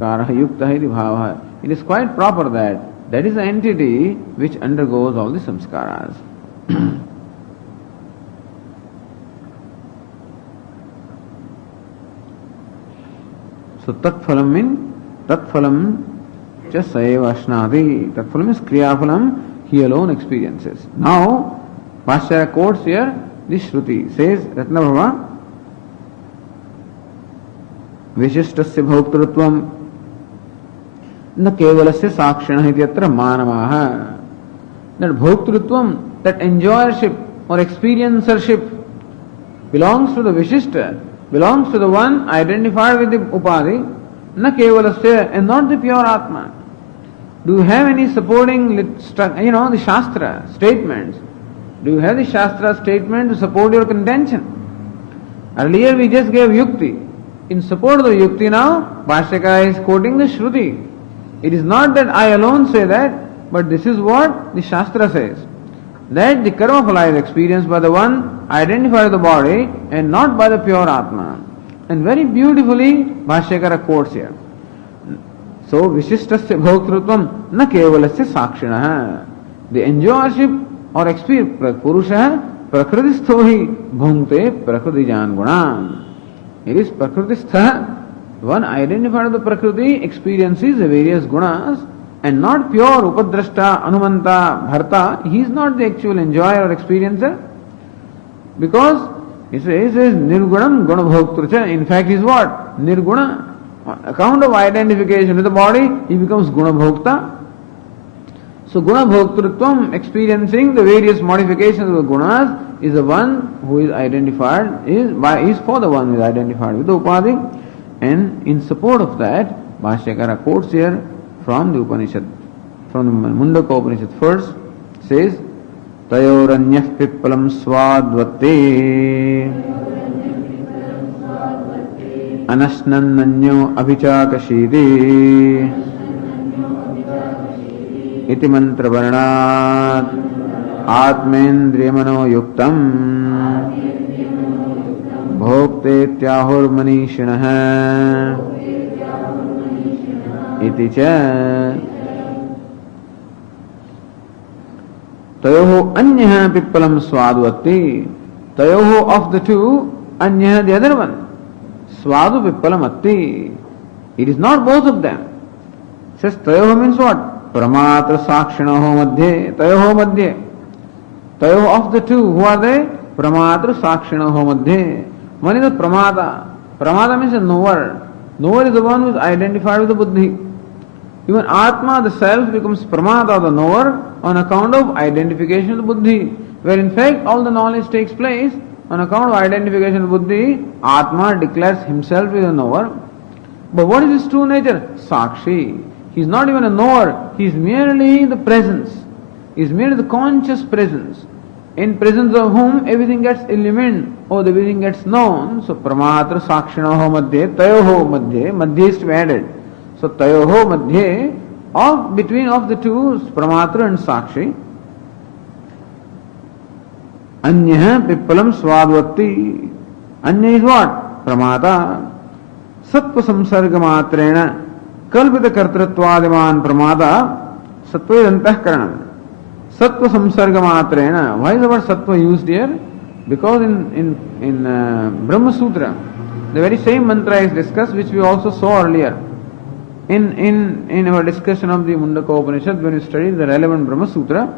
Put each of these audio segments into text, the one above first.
Karaha yukta iti bhavaha. It is quite proper that is the entity which undergoes all the samskaras. So tatphalam means tatphalam cha saeva ashnati. Tatphalam means kriyaphalam, he alone experiences. Now, Bhashyara quotes here this Shruti. Says Ratnabhava Vishishtasya bhoktritvam न केवलस्य साक्षिणः इत्यत्र मानवाः. That bhoktritvam, that enjoyership or experiencership belongs to the Vishishta, belongs to the one identified with the Upadhi, na kevalasya, and not the pure Atma. Do you have any supporting, the Shastra statements? Do you have the Shastra statement to support your contention? Earlier we just gave Yukti. In support of the Yukti now, Bhashyaka is quoting the Shruti. It is not that I alone say that, but this is what the Shastra says. That the karma phala is experienced by the one identified with the body and not by the pure Atma. And very beautifully Bhashyakara quotes here. So, Vishishtasya bhoktritvam na kevalasya sakshinaha. The enjoyership or experience, Purusha prakritistho hi bhunkte prakritijan gunam. It is prakritistha. One identified with the Prakriti experiences the various gunas and not pure Upadrashta, Anumanta, Bharta. He is not the actual enjoyer or experiencer. Because he says Nirgunam Gunabhoktrucha. In fact, he is what? Nirguna. On account of identification with the body, he becomes Gunabhokta. So Gunabhoktritvam, experiencing the various modifications of the gunas, is the one who is identified, is for the one who is identified with the Upadhi. And in support of that, Bhashyakara quotes here from the Upanishad, from the Mundaka Upanishad first, says, Tayoranyah pippalam swadvate anasnannanyo abhichakashidi iti mantra varnat atmendriyamano yuktam भोक्ते त्याहुर्मनीषिणः इति च तयोः अन्यः पिप्पलं स्वादुवत्ति. तयोः of the two, अन्यः the other one, swadu pippalam atti. It is not both of them. It says tayoh means what? Pramatra sakshinoho madhye. Tayoh madhye. Tayoh of the two, who are they? Pramatra sakshinoho madhye. One is the pramada. Pramada means a knower. Knower is the one who is identified with the buddhi. Even Atma, the self, becomes pramada, the knower, on account of identification of the buddhi. Where in fact all the knowledge takes place on account of identification of buddhi. Atma declares himself as a knower. But what is his true nature? Sakshi. He is not even a knower. He is merely the presence. He is merely the conscious presence. In presence of whom everything gets illumined or everything gets known. So pramatra sakshinoho madhye, tayoho madhye, madhye is to be added. So tayoho madhye, of between of the two, pramatra and sakshi. Anyah pippalam swadvatti. Anya is what? Pramata. Sattva samsarga matrena kalpita kartrittvadiman pramada sattva is antahkaranam. Sattva samsarga matrena. Why is the word sattva used here? Because in Brahma Sutra, the very same mantra is discussed, which we also saw earlier. In our discussion of the Mundaka Upanishad, when we studied the relevant Brahma Sutra,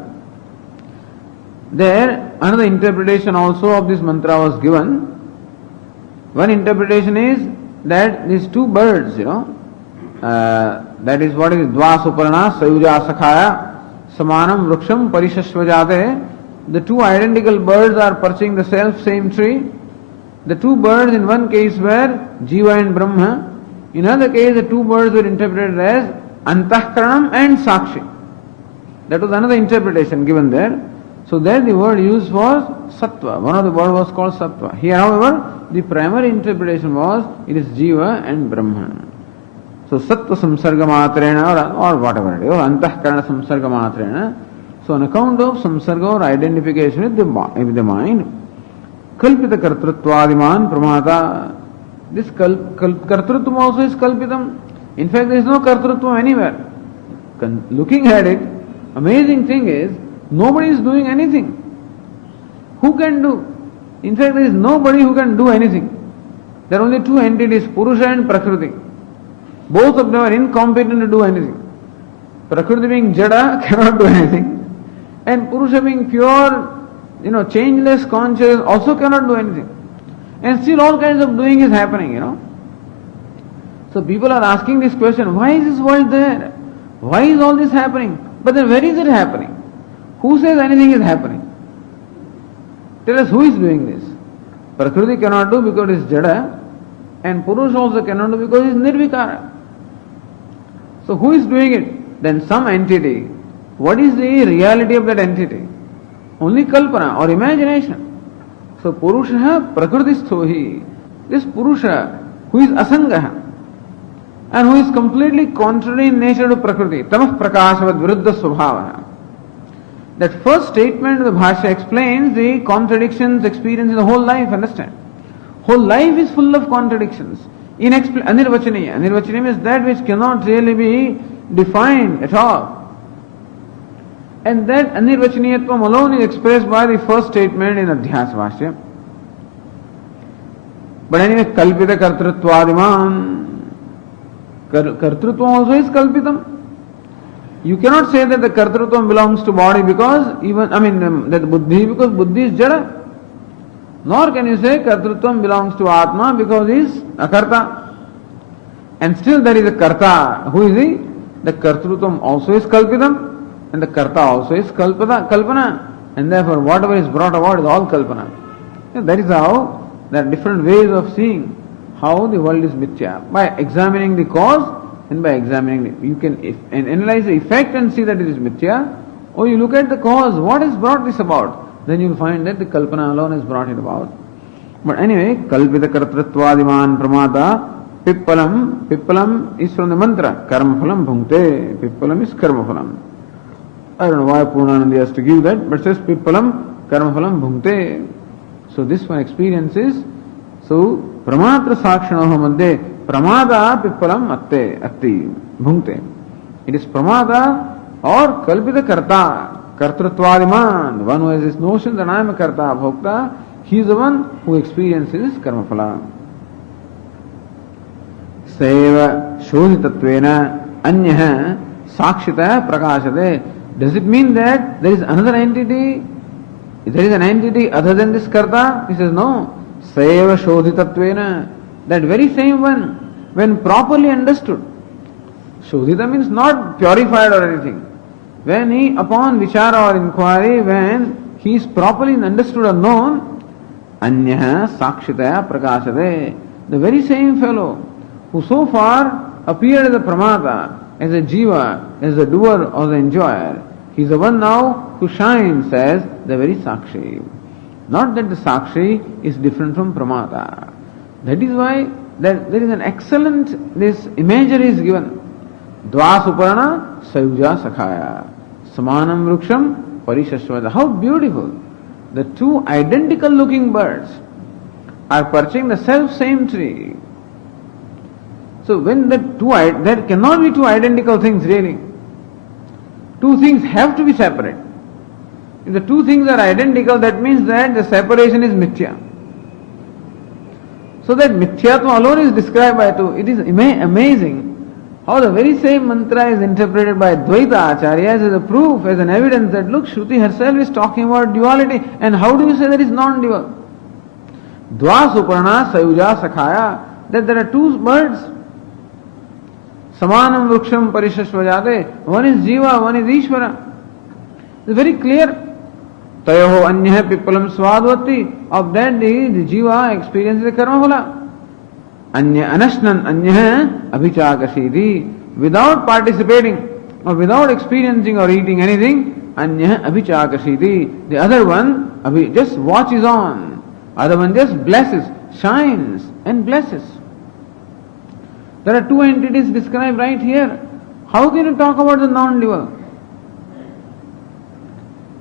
there another interpretation also of this mantra was given. One interpretation is that these two birds, that is what is Dvasuparna Sayuja Sakhaya Samanam Vruksham Parishashvajate. The two identical birds are perching the self same tree. The two birds in one case were Jiva and Brahma. In another case, the two birds were interpreted as Antahkaranam and Sakshi. That was another interpretation given there. So there the word used was Sattva. One of the words was called Sattva. Here, however, the primary interpretation was it is Jiva and Brahman. So Sattva samsarga matrena or whatever it is, or Antahkarana samsarga matrena. So on account of samsarga or identification with the mind, kalpita kartritvadiman pramata. This kartrutvam also is kalpitam. In fact, there is no kartrutva anywhere. Looking at it, amazing thing is, nobody is doing anything. Who can do? In fact, there is nobody who can do anything. There are only two entities, Purusha and Prakriti. Both of them are incompetent to do anything. Prakriti being Jada cannot do anything. And Purusha being pure, changeless, conscious, also cannot do anything. And still all kinds of doing is happening, So people are asking this question, why is this world there? Why is all this happening? But then where is it happening? Who says anything is happening? Tell us who is doing this. Prakriti cannot do because it is Jada, and Purusha also cannot do because it is Nirvikara. So who is doing it? Then some entity. What is the reality of that entity? Only Kalpana or imagination. So Purusha Prakriti-sthohi. This Purusha who is Asangaha and who is completely contrary in nature to Prakriti, Tamah Prakashavad Viruddha Svabhavaha. That first statement of the Bhashya explains the contradictions experienced in the whole life, understand? Whole life is full of contradictions. Anirvachaniya. Anirvachaniya is that which cannot really be defined at all. And that anirvachaniyatvam alone is expressed by the first statement in Adhyasa Bhashya. But anyway, kalpita kartruttvadiman. Kartrutvam also is kalpitam. You cannot say that the kartrutvam belongs to body because that buddhi, because buddhi is jada. Nor can you say kartrutvam belongs to atma because he is akarta. And still there is a karta. Who is he? The kartrutvam also is kalpitam. And the karta also is kalpana. And therefore whatever is brought about is all kalpana. That is how there are different ways of seeing how the world is mithya. By examining the cause and by examining it. You can analyze the effect and see that it is mithya. Or you look at the cause, what has brought this about? Then you will find that the kalpana alone has brought it about. But anyway, kalpita kartruttvadiman pramata pippalam is from the mantra. Karmaphalam bhunkte. Pippalam is karmaphalam. I don't know why Purnanandi has to give that, but says pippalam karmaphalam bhunkte. So this one experience is, so pramatra sakshanoha madhye pramada pippalam atti bhunkte. It is pramada or kalpita karta. Kartruttvadiman, the one who has this notion that I am a karta, bhokta, he is the one who experiences karmaphala. Seva shodhitatvena anyah sakshita prakashate. Does it mean that there is another entity? There is an entity other than this karta? He says no. Seva shodhitatvena. That very same one, when properly understood. Shodhita means not purified or anything. When he, upon vichara or inquiry, when he is properly understood or known, anyah sakshitaya prakashate. The very same fellow who so far appeared as a pramata, as a jiva, as a doer or the enjoyer, he is the one now who shines as the very sakshi. Not that the sakshi is different from pramata. That is why there is an excellent, this imagery is given. Dvasuparna sayuja sakhaya. Samanam vruksham parishashvada. How beautiful. The two identical looking birds are perching the self same tree. So when there cannot be two identical things really. Two things have to be separate. If the two things are identical, that means that the separation is mithya. So that mithyatma alone is described by two. It is amazing how the very same mantra is interpreted by Dvaita Acharyas as a proof, as an evidence that look, Shruti herself is talking about duality, and how do you say that is non-dual? Dva suparna sayuja sakhaya, that there are two birds. Samanam vruksham parishashvajate, one is Jiva, one is Ishvara. It's very clear. Tayoho anyah pippalam svadvati, of that day the Jiva experiences the karma phala. Anya anashnan anyah abhichakashiti, without participating or without experiencing or eating anything, anyah abhichakashiti, the other one just watches on, other one just blesses, shines and blesses. There are two entities described right here. How can you talk about the non-dual?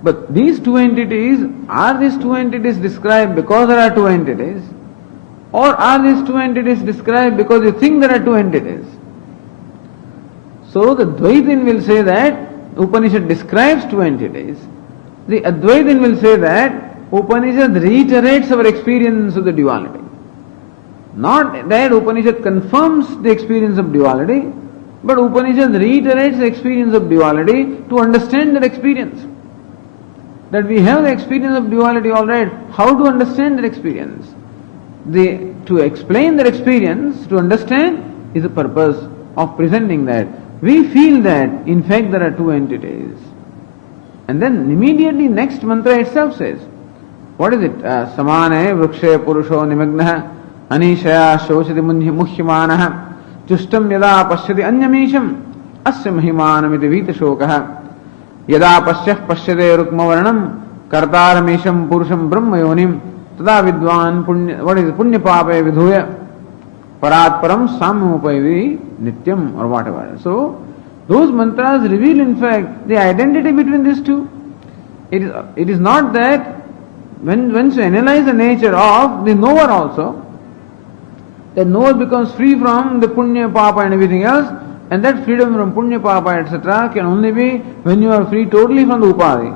But these two entities, are these two entities described because there are two entities? Or are these two entities described because you think there are two entities? So the Dvaitin will say that Upanishad describes two entities. The Advaitin will say that Upanishad reiterates our experience of the duality. Not that Upanishad confirms the experience of duality, but Upanishad reiterates the experience of duality to understand that experience. That we have the experience of duality already. How to understand that experience? To explain that experience, to understand, is the purpose of presenting that. We feel that, in fact, there are two entities. And then immediately next mantra itself says, what is it? Samane vrukshe purusho nimagnaha anishaya shoshati muhyamanaha chustam yada pashyati anyamisham asya mahimanamiti vita shokaha yada pasyah pashyate rukmavarnam kartaramisham purusham brahmayonim tada vidwan punya pape vidhuya parat param samupaivi nityam, or whatever. So those mantras reveal in fact the identity between these two. It is not that once you analyze the nature of the knower also, the knower becomes free from the punya, papa and everything else, and that freedom from punya, papa, etc. can only be when you are free totally from the upadhi.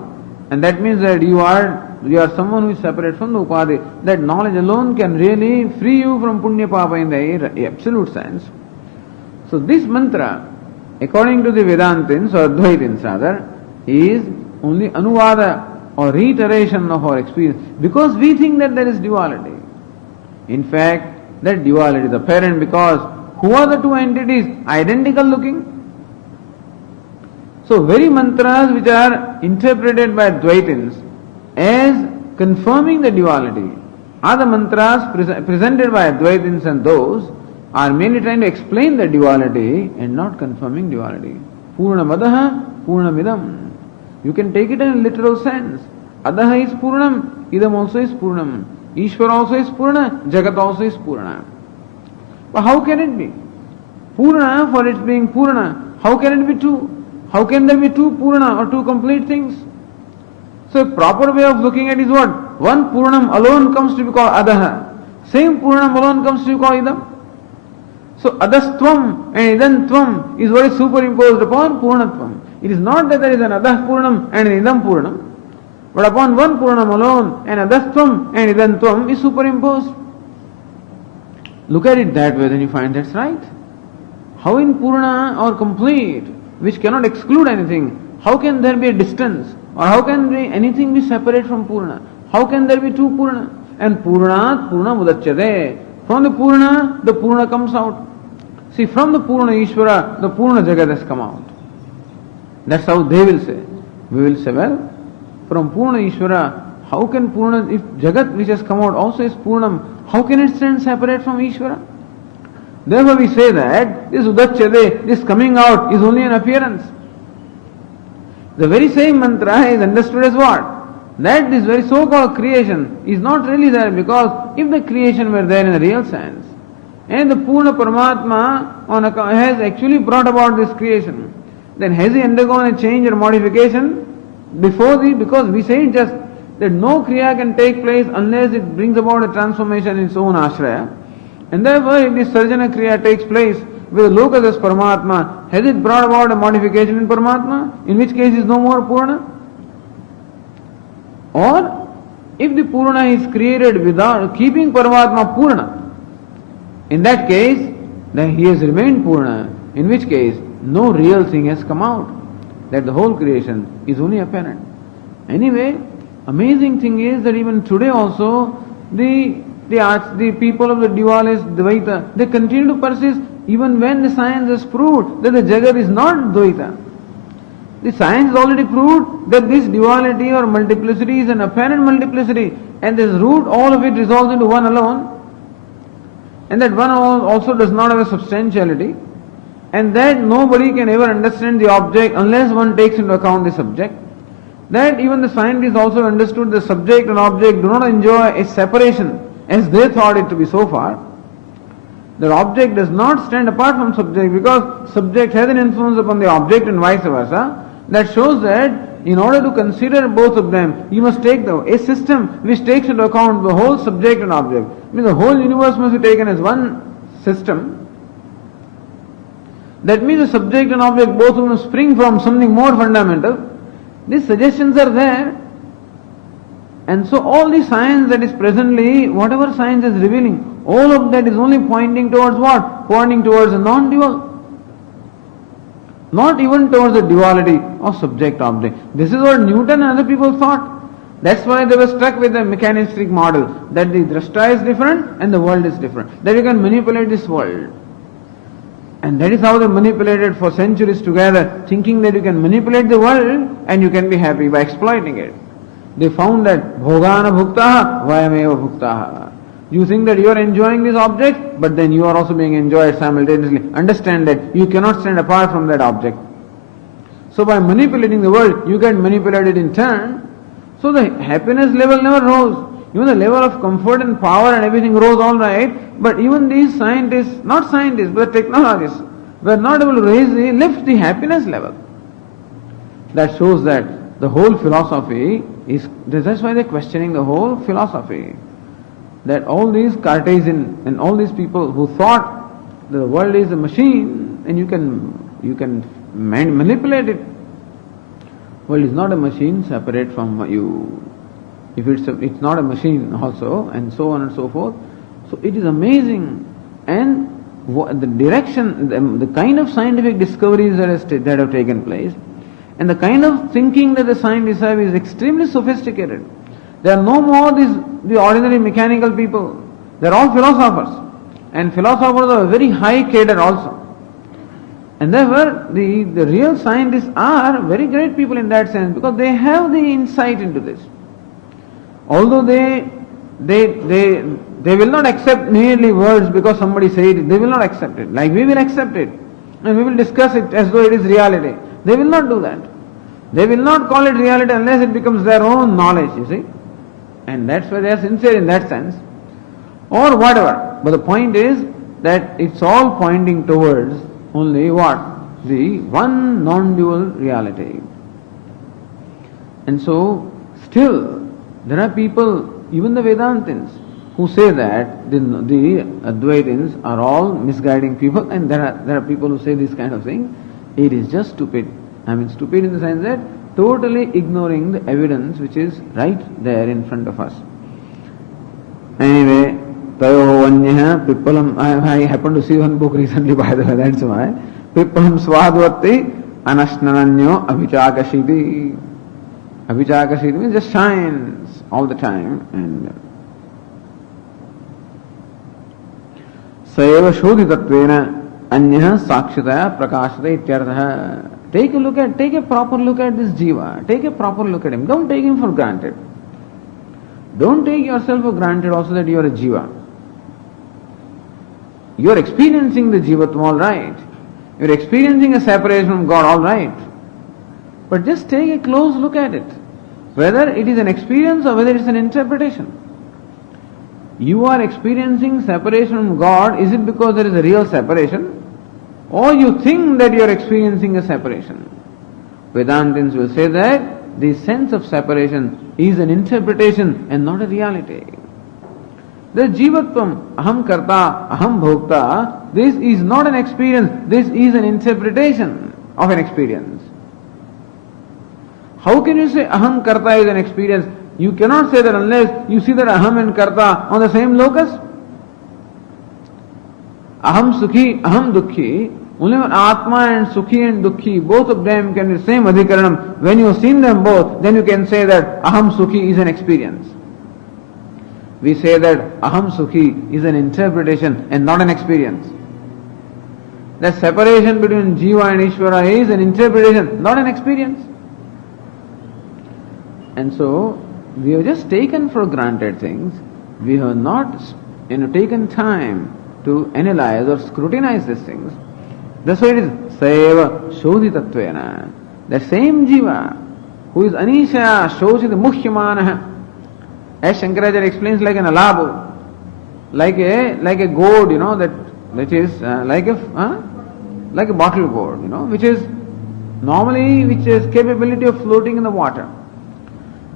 And that means that you are someone who is separate from the upadhi. That knowledge alone can really free you from punya, papa in the absolute sense. So this mantra, according to the Vedantins or Advaitins rather, is only anuvada or reiteration of our experience, because we think that there is duality. In fact, that duality is apparent because who are the two entities? Identical looking. So very mantras which are interpreted by Dvaitins as confirming the duality are the mantras presented by Advaitins, and those are mainly trying to explain the duality and not confirming duality. Purnamadaha, Purnamidam. You can take it in a literal sense. Adaha is Purnam, Idam also is Purnam. Ishvara also is Purna, Jagat also is Purna. But how can it be? Purna, for its being Purna, how can it be two? How can there be two Purna or two complete things? So a proper way of looking at it is what? One Purnam alone comes to be called Adaha. Same Purnam alone comes to be called Idam. So Adastvam and Idantvam is what is superimposed upon Purnatvam. It is not that there is an Adah Purnam and an Idam Purnam, but upon one Purnam alone, an Adastvam and Idantvam is superimposed. Look at it that way, then you find that's right. How in Purna or complete, which cannot exclude anything, how can there be a distance? Or how can anything be separate from Purna? How can there be two Purna? And Purnat Purna Mudachyade. From the Purna comes out. See, from the Purna Ishvara, the Purna Jagat has come out. That's how they will say. We will say, well, from Purna Ishvara, how can Purna, if Jagat which has come out also is Purnam, how can it stand separate from Ishvara? Therefore we say that this Udachyade, this coming out, is only an appearance. The very same mantra is understood as what? That this very so-called creation is not really there, because if the creation were there in a real sense, and the Purna Paramatma has actually brought about this creation, then has he undergone a change or modification before because we say just that no Kriya can take place unless it brings about a transformation in its own Ashraya. And therefore if this Sarjana Kriya takes place with Lokadas Paramatma, has it brought about a modification in Paramatma, in which case is no more Purna? Or if the Purna is created without keeping Paramatma Purna, in that case then he has remained Purna, in which case no real thing has come out, that the whole creation is only apparent. Anyway, amazing thing is that even today also the people of the dualist Dvaita, they continue to persist even when the science has proved that the Jagat is not Dvaita. The science has already proved that this duality or multiplicity is an apparent multiplicity, and this root, all of it resolves into one alone, and that one also does not have a substantiality, and that nobody can ever understand the object unless one takes into account the subject. That even the scientists also understood the subject and object do not enjoy a separation as they thought it to be so far. The object does not stand apart from subject because subject has an influence upon the object and vice versa. That shows that in order to consider both of them, you must take a system which takes into account the whole subject and object. I mean, the whole universe must be taken as one system. That means the subject and object both of them spring from something more fundamental. These suggestions are there. And so all the science that is presently, whatever science is revealing, all of that is only pointing towards what? Pointing towards a non-dual. Not even towards the duality of subject-object. This is what Newton and other people thought. That's why they were struck with the mechanistic model, that the drashta is different and the world is different. That you can manipulate this world. And that is how they manipulated for centuries together, thinking that you can manipulate the world and you can be happy by exploiting it. They found that bhogana bhuktaha vayameva bhuktaha. You think that you are enjoying this object, but then you are also being enjoyed simultaneously. Understand that you cannot stand apart from that object. So by manipulating the world, you get manipulated in turn. So the happiness level never rose. Even the level of comfort and power and everything rose all right, but even these scientists, not scientists, but technologists, were not able to lift the happiness level. That shows that the whole philosophy is, that's why they're questioning the whole philosophy. That all these Cartesian and all these people who thought that the world is a machine and you can manipulate it. World is not a machine separate from you. If it's not a machine also, and so on and so forth. So it is amazing. And the direction, the kind of scientific discoveries that have taken place, and the kind of thinking that the scientists have is extremely sophisticated. They are no more the ordinary mechanical people. They are all philosophers. And philosophers are a very high cadre also. And therefore, the real scientists are very great people in that sense, because they have the insight into this. Although they will not accept merely words because somebody said it, they will not accept it. Like we will accept it. And we will discuss it as though it is reality. They will not do that. They will not call it reality unless it becomes their own knowledge, you see. And that's why they are sincere in that sense. Or whatever. But the point is that it's all pointing towards only what? The one non-dual reality. And so, still, there are people, even the Vedantins, who say that the Advaitins are all misguiding people, and there are people who say this kind of thing. It is just stupid. I mean, stupid in the sense that totally ignoring the evidence which is right there in front of us. Anyway, Tayoho Vanyaha Pippalam, I happened to see one book recently, by the way, that's why. Pippalam Swadvatti Anashnananyo Abhichakashiti. Abhichakashiti means just shines all the time. And Sayeva Shodhitatvena Anyah Sakshitaya Prakashata Ityartha. Take a proper look at this jiva. Take a proper look at him. Don't take him for granted. Don't take yourself for granted also that you are a jiva. You are experiencing the jivatma, all right. You are experiencing a separation from God, all right. But just take a close look at it. Whether it is an experience or whether it's an interpretation. You are experiencing separation from God, is it because there is a real separation? Or you think that you are experiencing a separation? Vedantins will say that the sense of separation is an interpretation and not a reality. The jivatvam, aham karta, aham bhokta, this is not an experience, this is an interpretation of an experience. How can you say aham karta is an experience? You cannot say that unless you see that aham and karta on the same locus. Aham sukhi, aham dukhi, only when Atma and Sukhi and Dukhi, both of them can be the same adhikaranam. When you have seen them both, then you can say that aham sukhi is an experience. We say that aham sukhi is an interpretation and not an experience. That separation between Jiva and Ishvara is an interpretation, not an experience. And so, we have just taken for granted things. We have not taken time to analyze or scrutinize these things. That's why it is Sayeva Shodhitatvena. The same Jiva who is Anisha Shoshita Muhyamanaha. As Shankaracharya explains, like an alabu, like a gourd, that is like a bottle gourd, which is normally which has capability of floating in the water.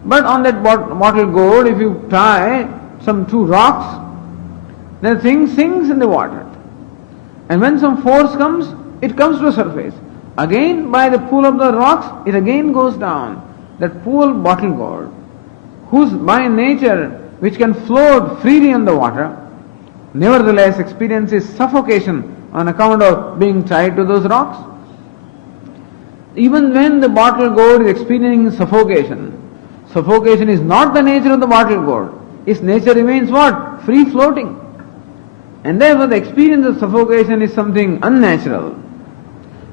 But on that bottle gourd, if you tie some two rocks, the thing sinks in the water. And when some force comes, it comes to the surface. Again, by the pull of the rocks, it again goes down. That pool bottle gourd, whose by nature, which can float freely on the water, nevertheless experiences suffocation on account of being tied to those rocks. Even when the bottle gourd is experiencing suffocation, suffocation is not the nature of the bottle gourd. Its nature remains what? Free floating. And therefore the experience of suffocation is something unnatural.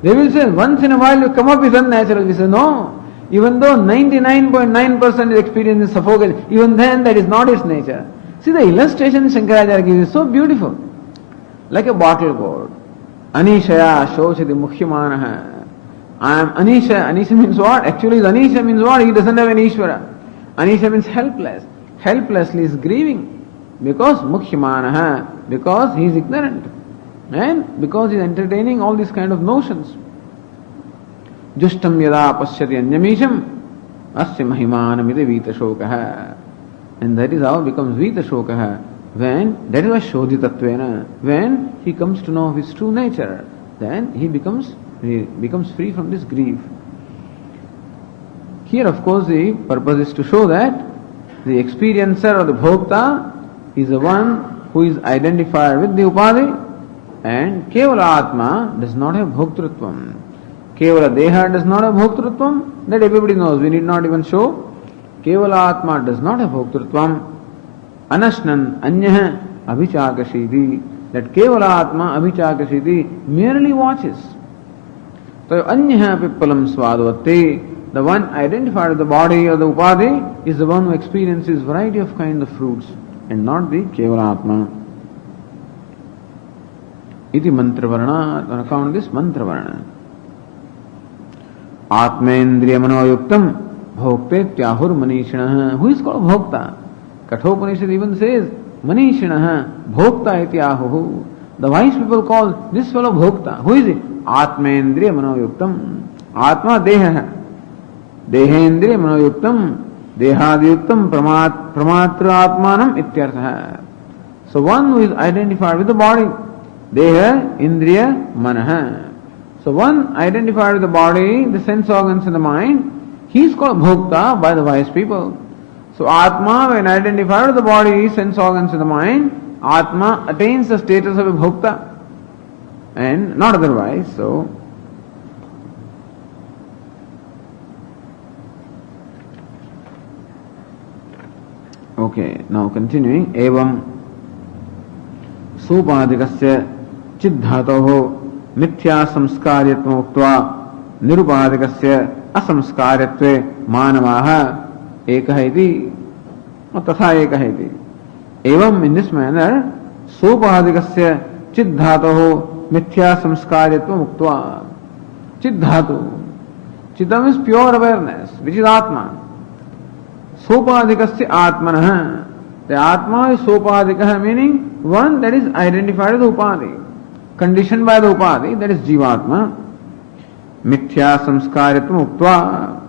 They will say, once in a while you come up with unnatural. We say, no. Even though 99.9% is experiencing suffocation, even then that is not its nature. See, the illustration Shankaracharya gives is so beautiful. Like a bottle gourd. Anishaya shochati mukhyamanaha. I am Anisha. Anisha means what? Actually, Anisha means what? He doesn't have an Ishvara. Anisha means helpless. Helplessly is grieving. Because mukhyamanaha. Because he is ignorant. And because he is entertaining all these kind of notions. Jushtam yada pasyati anyamisham asya mahimanamide vitashokaha. And that is how it becomes vitashokaha. When, that is why shodhitatvena, when he comes to know his true nature, then he becomes free from this grief. Here, of course, the purpose is to show that the experiencer or the bhokta is the one who is identified with the upadhi, and Kevala Atma does not have bhoktrutvam. Kevala Deha does not have bhoktrutvam. That everybody knows. We need not even show. Kevala Atma does not have bhoktrutvam. Anashnan Anyah Abhichakashidi. That Kevala Atma Abhichakashidi merely watches. So Anyah Pippalam Swadavati. The one identified with the body or the upadhi is the one who experiences variety of kind of fruits and not the Kevala Atma. Iti mantra varna, on account of this mantra varna. Atmendriya manoyuktam bhokte tyahur manishinaha. Who is called bhokta? Kathopanishad even says manishinaha bhokta ityahuhu. The wise people call this fellow bhokta. Who is it? Atmendriya manoyuktam. Atma deha. Dehendriya manoyuktam. Dehadiyuktam pramatra atmanam ityartha. So one who is identified with the body. Deha, Indriya, Manaha. So one identified with the body, the sense organs and the mind, he is called Bhokta by the wise people. So Atma, when identified with the body, sense organs and the mind, Atma attains the status of a Bhokta and not otherwise. So okay, now continuing. Evam Supadikasya Chiddhatoho मिथ्या संस्कार्यत्व उक्त्वा निरुपाधिकस्य असंस्कार्यत्वे मानवाः एकः इति तथा एकः इति. एवं in this manner सोपाधिकस्य चिद्धातोः मिथ्या संस्कार्यत्व उक्त्वा. चिद्धातु, चित्त means pure awareness, which is Atma. Sopadikasya Atmanah. The Atma is Sopadikah, meaning one that is identified with Upadhi, conditioned by the upadhi, that is Jivatma. Mithya samskaritvam uktva.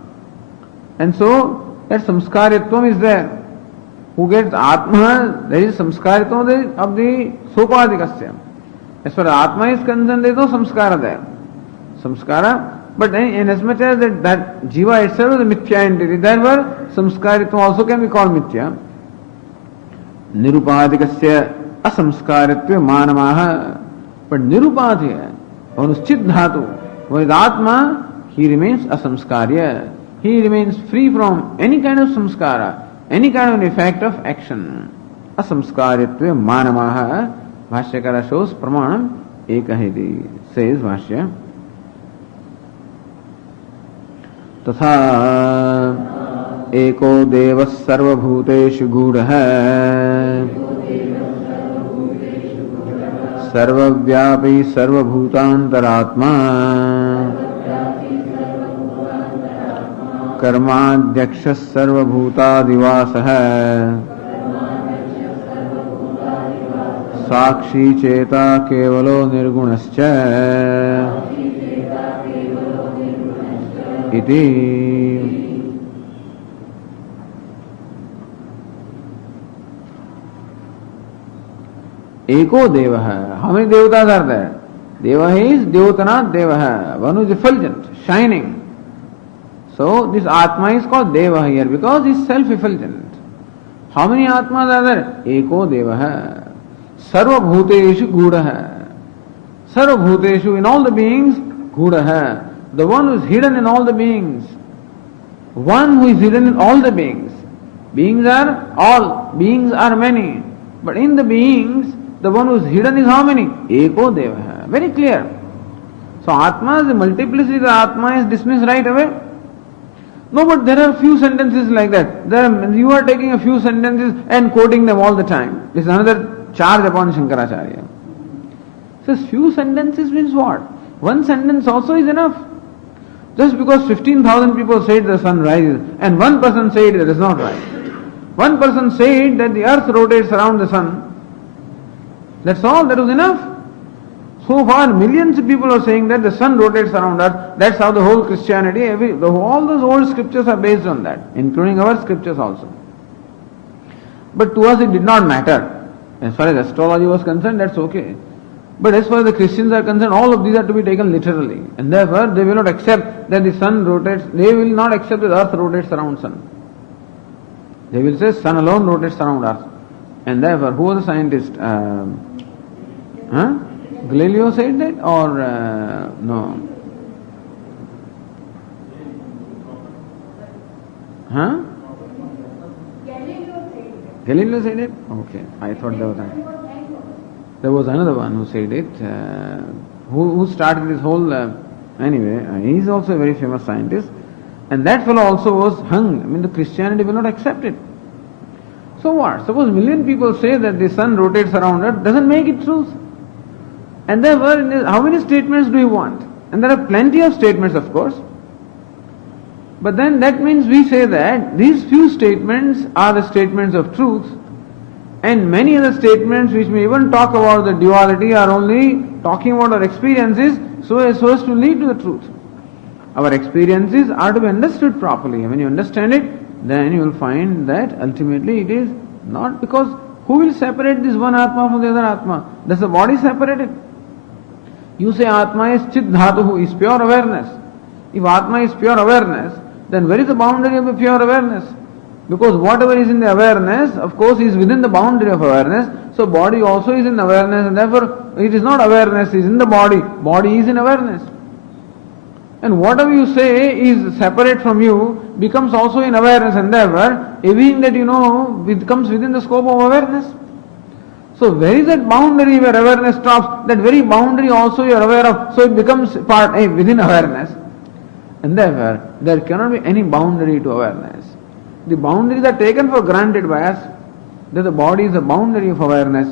And so that samskaritvam is there. Who gets Atma, there is samskaritvam of the sopadikasya. As far as Atma is concerned, there is no samskara there. Samskara, but in as much as that Jiva itself is a mithya entity, therefore samskaritvam also can be called mithya. Nirupadikasya asamskaritva manamaha. But nirupadhiya, one is chiddhatu, one is Atma, he remains asamskarya. He remains free from any kind of samskara, any kind of an effect of action. Asamskaryatva manamaha. Bhashyakara shows pramanam ekahiti. Says Bhashya. Tatha eko devas sarvabhuteshu gudhaha. सर्वव्यापी सर्वभूतांतरात्मा कर्माध्यक्ष सर्वभूतादिवासः साक्षी चेता केवलो निर्गुणश्च इति. Eko Deva. How many devatas are there? Deva is Devatana Devaha, one who is effulgent, shining. So this Atma is called Deva here because he is self-effulgent. How many Atmas are there? Eko Devaha. Sarva Bhuteshu Gudaha. Sarva Bhuteshu, in all the beings, Gudaha. The one who is hidden in all the beings. One who is hidden in all the beings. Beings are all, beings are many. But in the beings, the one who is hidden is how many? Eko Devaha. Very clear. So Atma, the multiplicity of the Atma is dismissed right away. No, but there are few sentences like that. You are taking a few sentences and quoting them all the time. This is another charge upon Shankaracharya. So few sentences means what? One sentence also is enough. Just because 15,000 people said the sun rises and one person said it does not rise. One person said that the earth rotates around the sun. That's all, that was enough. So far, millions of people are saying that the sun rotates around earth. That's how the whole Christianity, all those old scriptures are based on that, including our scriptures also. But to us it did not matter. As far as astrology was concerned, that's okay. But as far as the Christians are concerned, all of these are to be taken literally. And therefore, they will not accept that the sun rotates, they will not accept that earth rotates around sun. They will say sun alone rotates around earth. And therefore, who was the scientist? Galileo said that or no? Huh? Galileo said it? Okay, I thought there was another one who said it. Who started this whole... anyway, he is also a very famous scientist. And that fellow also was hung. I mean, the Christianity will not accept it. So what? Suppose million people say that the sun rotates around earth, doesn't make it truth. And therefore, how many statements do you want? And there are plenty of statements, of course. But then that means we say that these few statements are the statements of truth, and many other statements which may even talk about the duality are only talking about our experiences so as to lead to the truth. Our experiences are to be understood properly. And when you understand it, then you will find that ultimately it is not, because who will separate this one Atma from the other Atma? Does the body separate it? You say Atma is Chit Dhatu, is pure awareness. If Atma is pure awareness, then where is the boundary of the pure awareness? Because whatever is in the awareness, of course, is within the boundary of awareness. So body also is in awareness, and therefore it is not awareness, it is in the body. Body is in awareness. And whatever you say is separate from you becomes also in awareness, and therefore everything that you know comes within the scope of awareness. So where is that boundary where awareness stops? That very boundary also you are aware of, so it becomes part within awareness. And therefore there cannot be any boundary to awareness. The boundaries are taken for granted by us, that the body is a boundary of awareness.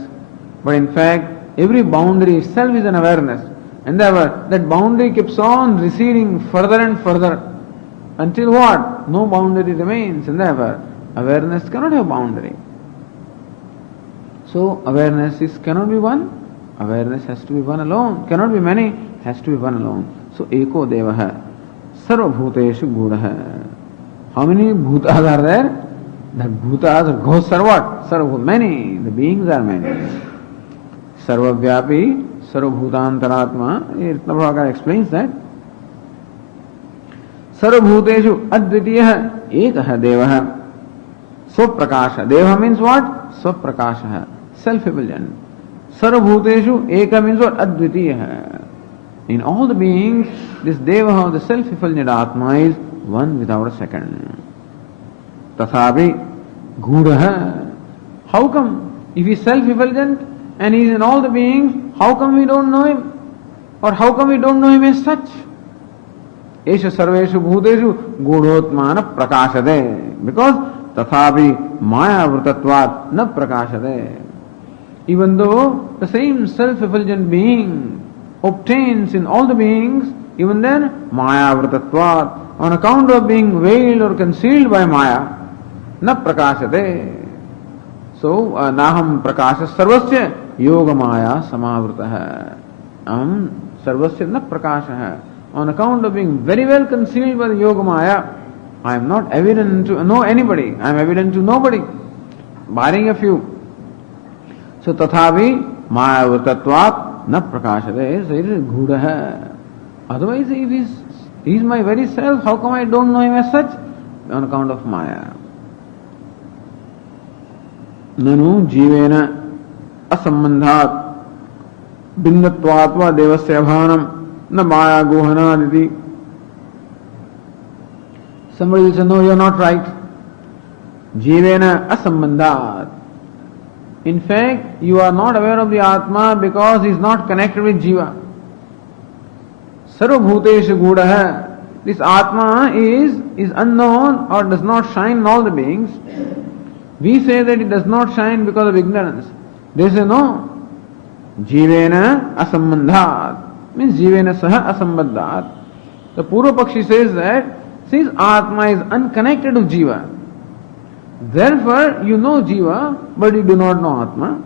But in fact, every boundary itself is an awareness. And therefore that boundary keeps on receding further and further until what? No boundary remains. And therefore awareness cannot have boundary. So awareness cannot be one. Awareness has to be one alone. Cannot be many. Has to be one alone. So Eko Devaha. Sarva Bhuteshu Gudaha. How many bhutas are there? The bhutas are ghosts are what? Sarva, many. The beings are many. Sarva Vyapi, Sarva Bhutantaratma. Prabhupada explains that. Sarva Bhuteshu Advitiya Ekaha Devaha. Swaprakasha. Deva means what? Swaprakasha. Self-effulgent. Sarva Bhuteshu Eka means what? Advitiya. In all the beings, this Deva, the self-effulgent Atma, is one without a second. Tathapi Gudaha. How come? If he is self-effulgent and he is in all the beings, how come we don't know him? Or how come we don't know him as such? Esha sarveshu bhuteshu gudotmana prakashade. Because tathapi maya vrtatvat na prakashade. Even though the same self-effulgent being obtains in all the beings, even then maya vrtatvat, on account of being veiled or concealed by Maya, na prakashate. So, naham prakasha sarvasya yoga Maya samavrtaha. Sarvasya na prakasha. On account of being very well concealed by the yoga Maya, I am not evident to know anybody. I am evident to nobody, barring a few. So, tathavi Maya vrtatvat na prakashate, so it is gudaha. Otherwise, if he is my very self, how come I don't know him as such? On account of maya. Nanu jivena asambandhat भिन्नत्वात्वा देवस्य अभानम न माया गोहनादिति. Somebody will say, no, you are not right. Jivena asambandhat. In fact, you are not aware of the Atma because he is not connected with Jiva. Sarvabhuteshu gudaha. This Atma is unknown or does not shine in all the beings. We say that it does not shine because of ignorance. They say, no. Jivena asambandhat means jivena saha asambandhat. The Purva Pakshi says that since Atma is unconnected to Jiva, therefore you know Jiva but you do not know Atma.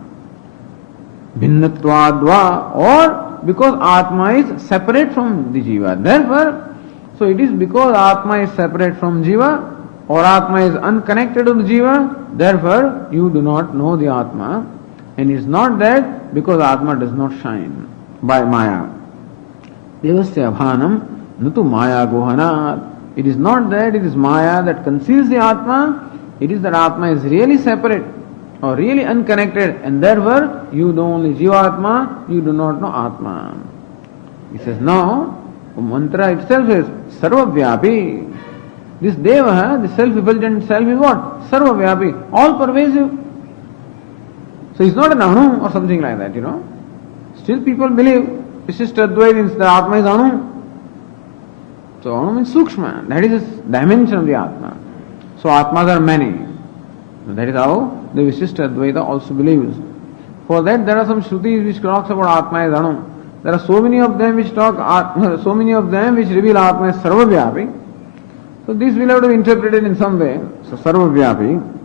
Bhinnatvadva, or because Atma is separate from the Jiva. Therefore, so it is because Atma is separate from Jiva or Atma is unconnected to the Jiva, therefore you do not know the Atma. And it is not that because Atma does not shine by Maya. Devasya abhanam natu Maya gohanat. It is not that it is Maya that conceals the Atma, it is that Atma is really separate or really unconnected, and therefore you know only Jiva-Atma, you do not know Atma. He says, no, mantra itself is Sarvavyapi. This Deva, the self-effulgent self is what? Sarvavyapi, all pervasive. So it's not an Anu or something like that, Still people believe Vishishta Advaita means the Atma is Anu. So Anu means Sukshma, that is the dimension of the Atma. So Atmas are many. That is how the Vishishta Advaita also believes. For that there are some Shrutis which talks about Atma as Anu. There are so many of them which reveal Atma as Sarvavyapi. So this will have to be interpreted in some way. So Sarvavyapi.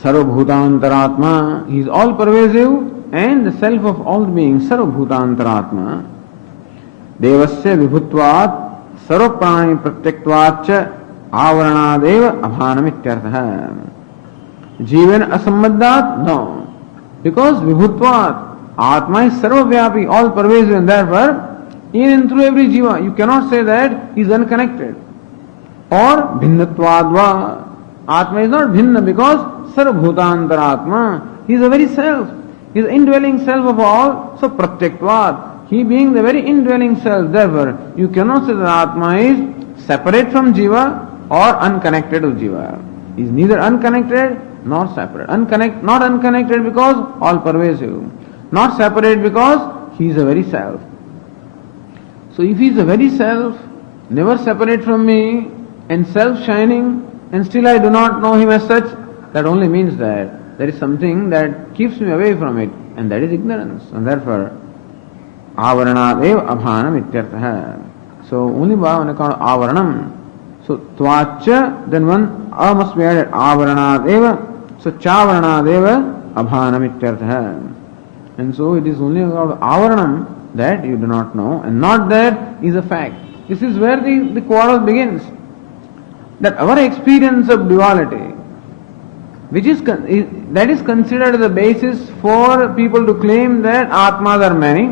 Sarvabhutantaratma, he is all pervasive and the self of all beings, Sarvabhutantaratma. Devasya vibhutvat sarvaprani pratyaktvatcha avaranadeva abhanamityartha. Jivan asammaddat? No. Because vibhutvat, Atma is sarvavyapi, all pervasive, and therefore in and through every jiva, you cannot say that he is unconnected. Or bhinnatvadva, Atma is not bhinna because Sarvabhutantaratma, he is the very self, he is the indwelling self of all. So pratyaktvat, he being the very indwelling self, therefore you cannot say that Atma is separate from Jiva or unconnected to Jiva. He is neither unconnected nor separate. Not unconnected because all pervasive. Not separate because he is the very self. So if he is the very self, never separate from me, and self-shining, and still I do not know him as such, that only means that there is something that keeps me away from it, and that is ignorance. And therefore, avaranat eva abhanam ityartha. So only on account of avaranam. So tvacha, then one a must be added, avaranat eva. So chavaranat eva abhanam ityartha. And so it is only about avaranam that you do not know, and not that is a fact. This is where the quarrel begins. That our experience of duality, that is considered the basis for people to claim that Atmas are many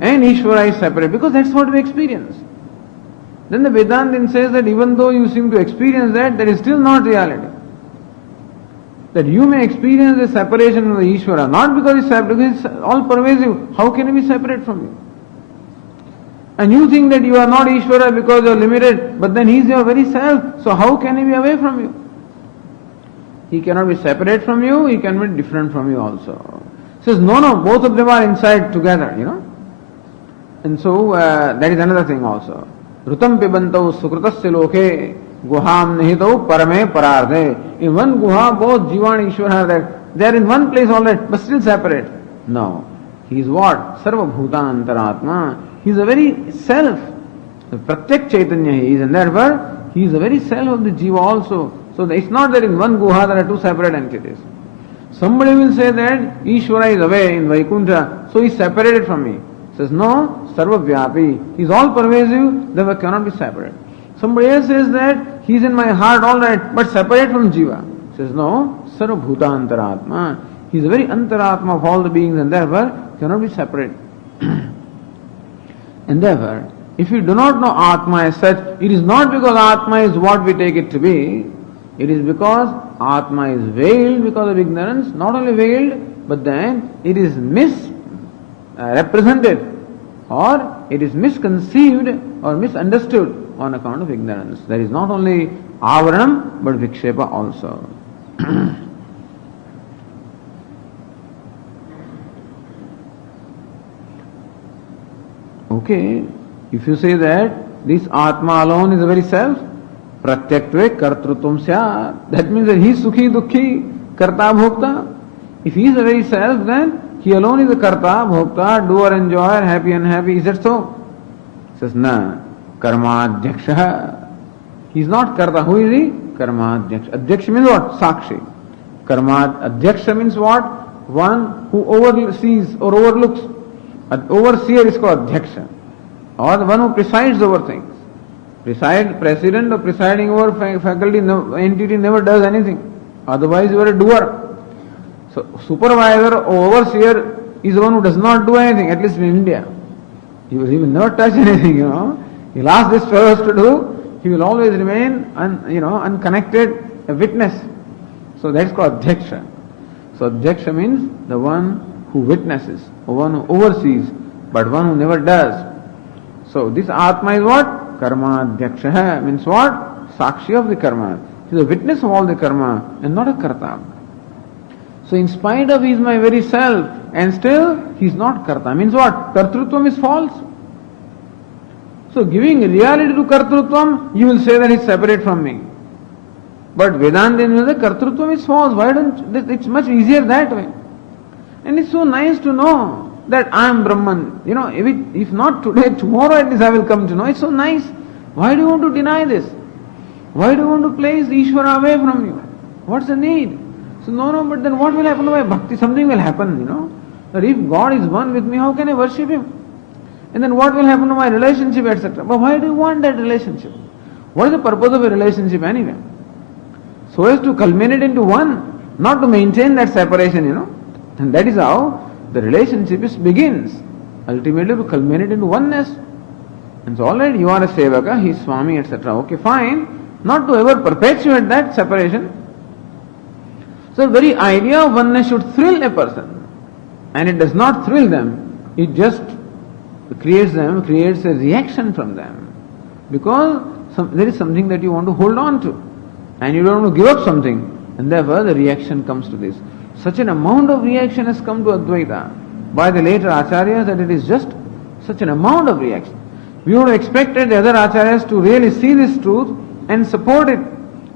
and Ishvara is separate, because that's what we experience. Then the Vedantin says that even though you seem to experience that is still not reality. That you may experience the separation of the Ishvara, not because it's separate, because it's all pervasive. How can he be separate from you? And you think that you are not Ishvara because you are limited, but then he is your very self. So how can he be away from you? He cannot be separate from you, he can be different from you also. He says, no, both of them are inside together, And so that is another thing also. Rutam pibantau sukrutasya lokhe guham nihitau parame parardhe. In one guha, both Jiva and Ishvara are there. They are in one place already, but still separate. No. He is what? Sarvabhutantaratma. He is the very self. The Pratyak Chaitanya he is, and therefore he is the very self of the Jiva also. So it's not that in one guha there are two separate entities. Somebody will say that Ishvara is away in Vaikuntha, so he is separated from me. Says no, Sarvavyapi. He is all pervasive, therefore cannot be separate. Somebody else says that he is in my heart all right, but separate from Jiva. Says no, Sarvabhutantaratma. He is the very Antaratma of all the beings and therefore cannot be separate. And therefore, if we do not know Atma as such, it is not because Atma is what we take it to be, it is because Atma is veiled because of ignorance, not only veiled, but then it is misrepresented or it is misconceived or misunderstood on account of ignorance. There is not only Avaranam but Vikshepa also. Okay, if you say that this Atma alone is the very self, Pratyaktve Kartrutvam Syat, that means that he is Sukhi Dukhi, Karta Bhokta. If he is the very self, then he alone is the Karta, Bhokta, doer, enjoyer, happy, unhappy. Is that so? He says, na, Karmadhyaksha. He is not Karta. Who is he? Karmadhyaksha. Adhyaksha means what? Sakshi. Adhyaksha means what? One who oversees or overlooks. An overseer is called Adhyaksha, or the one who presides over things. President or presiding over faculty, entity never does anything. Otherwise you are a doer. So supervisor or overseer is the one who does not do anything, at least in India. He will never touch anything, He'll ask these fellows to do, he will always remain unconnected, a witness. So that's called Adhyaksha. So Adhyaksha means the one who witnesses, or one who oversees, but one who never does. So this Atma is what? Karma Adhyaksha means what? Sakshi of the karma. He is a witness of all the karma and not a karta. So in spite of he is my very self, and still he is not karta. Means what? Kartrutvam is false. So giving reality to Kartrutvam, you will say that he is separate from me. But Vedanta means that Kartrutvam is false. Why don't, it's much easier that way. And it's so nice to know that I am Brahman. If not today, tomorrow at least I will come to know. It's so nice. Why do you want to deny this? Why do you want to place Ishvara away from you? What's the need? So no, but then what will happen to my bhakti? Something will happen, That if God is one with me, how can I worship Him? And then what will happen to my relationship, etc. But why do you want that relationship? What is the purpose of a relationship anyway? So as to culminate into one, not to maintain that separation, And that is how the relationship begins. Ultimately to culminate into oneness. And so already you are a sevaka, he is Swami, etc. Okay, fine. Not to ever perpetuate that separation. So the very idea of oneness should thrill a person. And it does not thrill them. It just creates a reaction from them. Because there is something that you want to hold on to. And you don't want to give up something. And therefore the reaction comes to this. Such an amount of reaction has come to Advaita by the later Acharyas that it is just such an amount of reaction. We would have expected the other Acharyas to really see this truth and support it.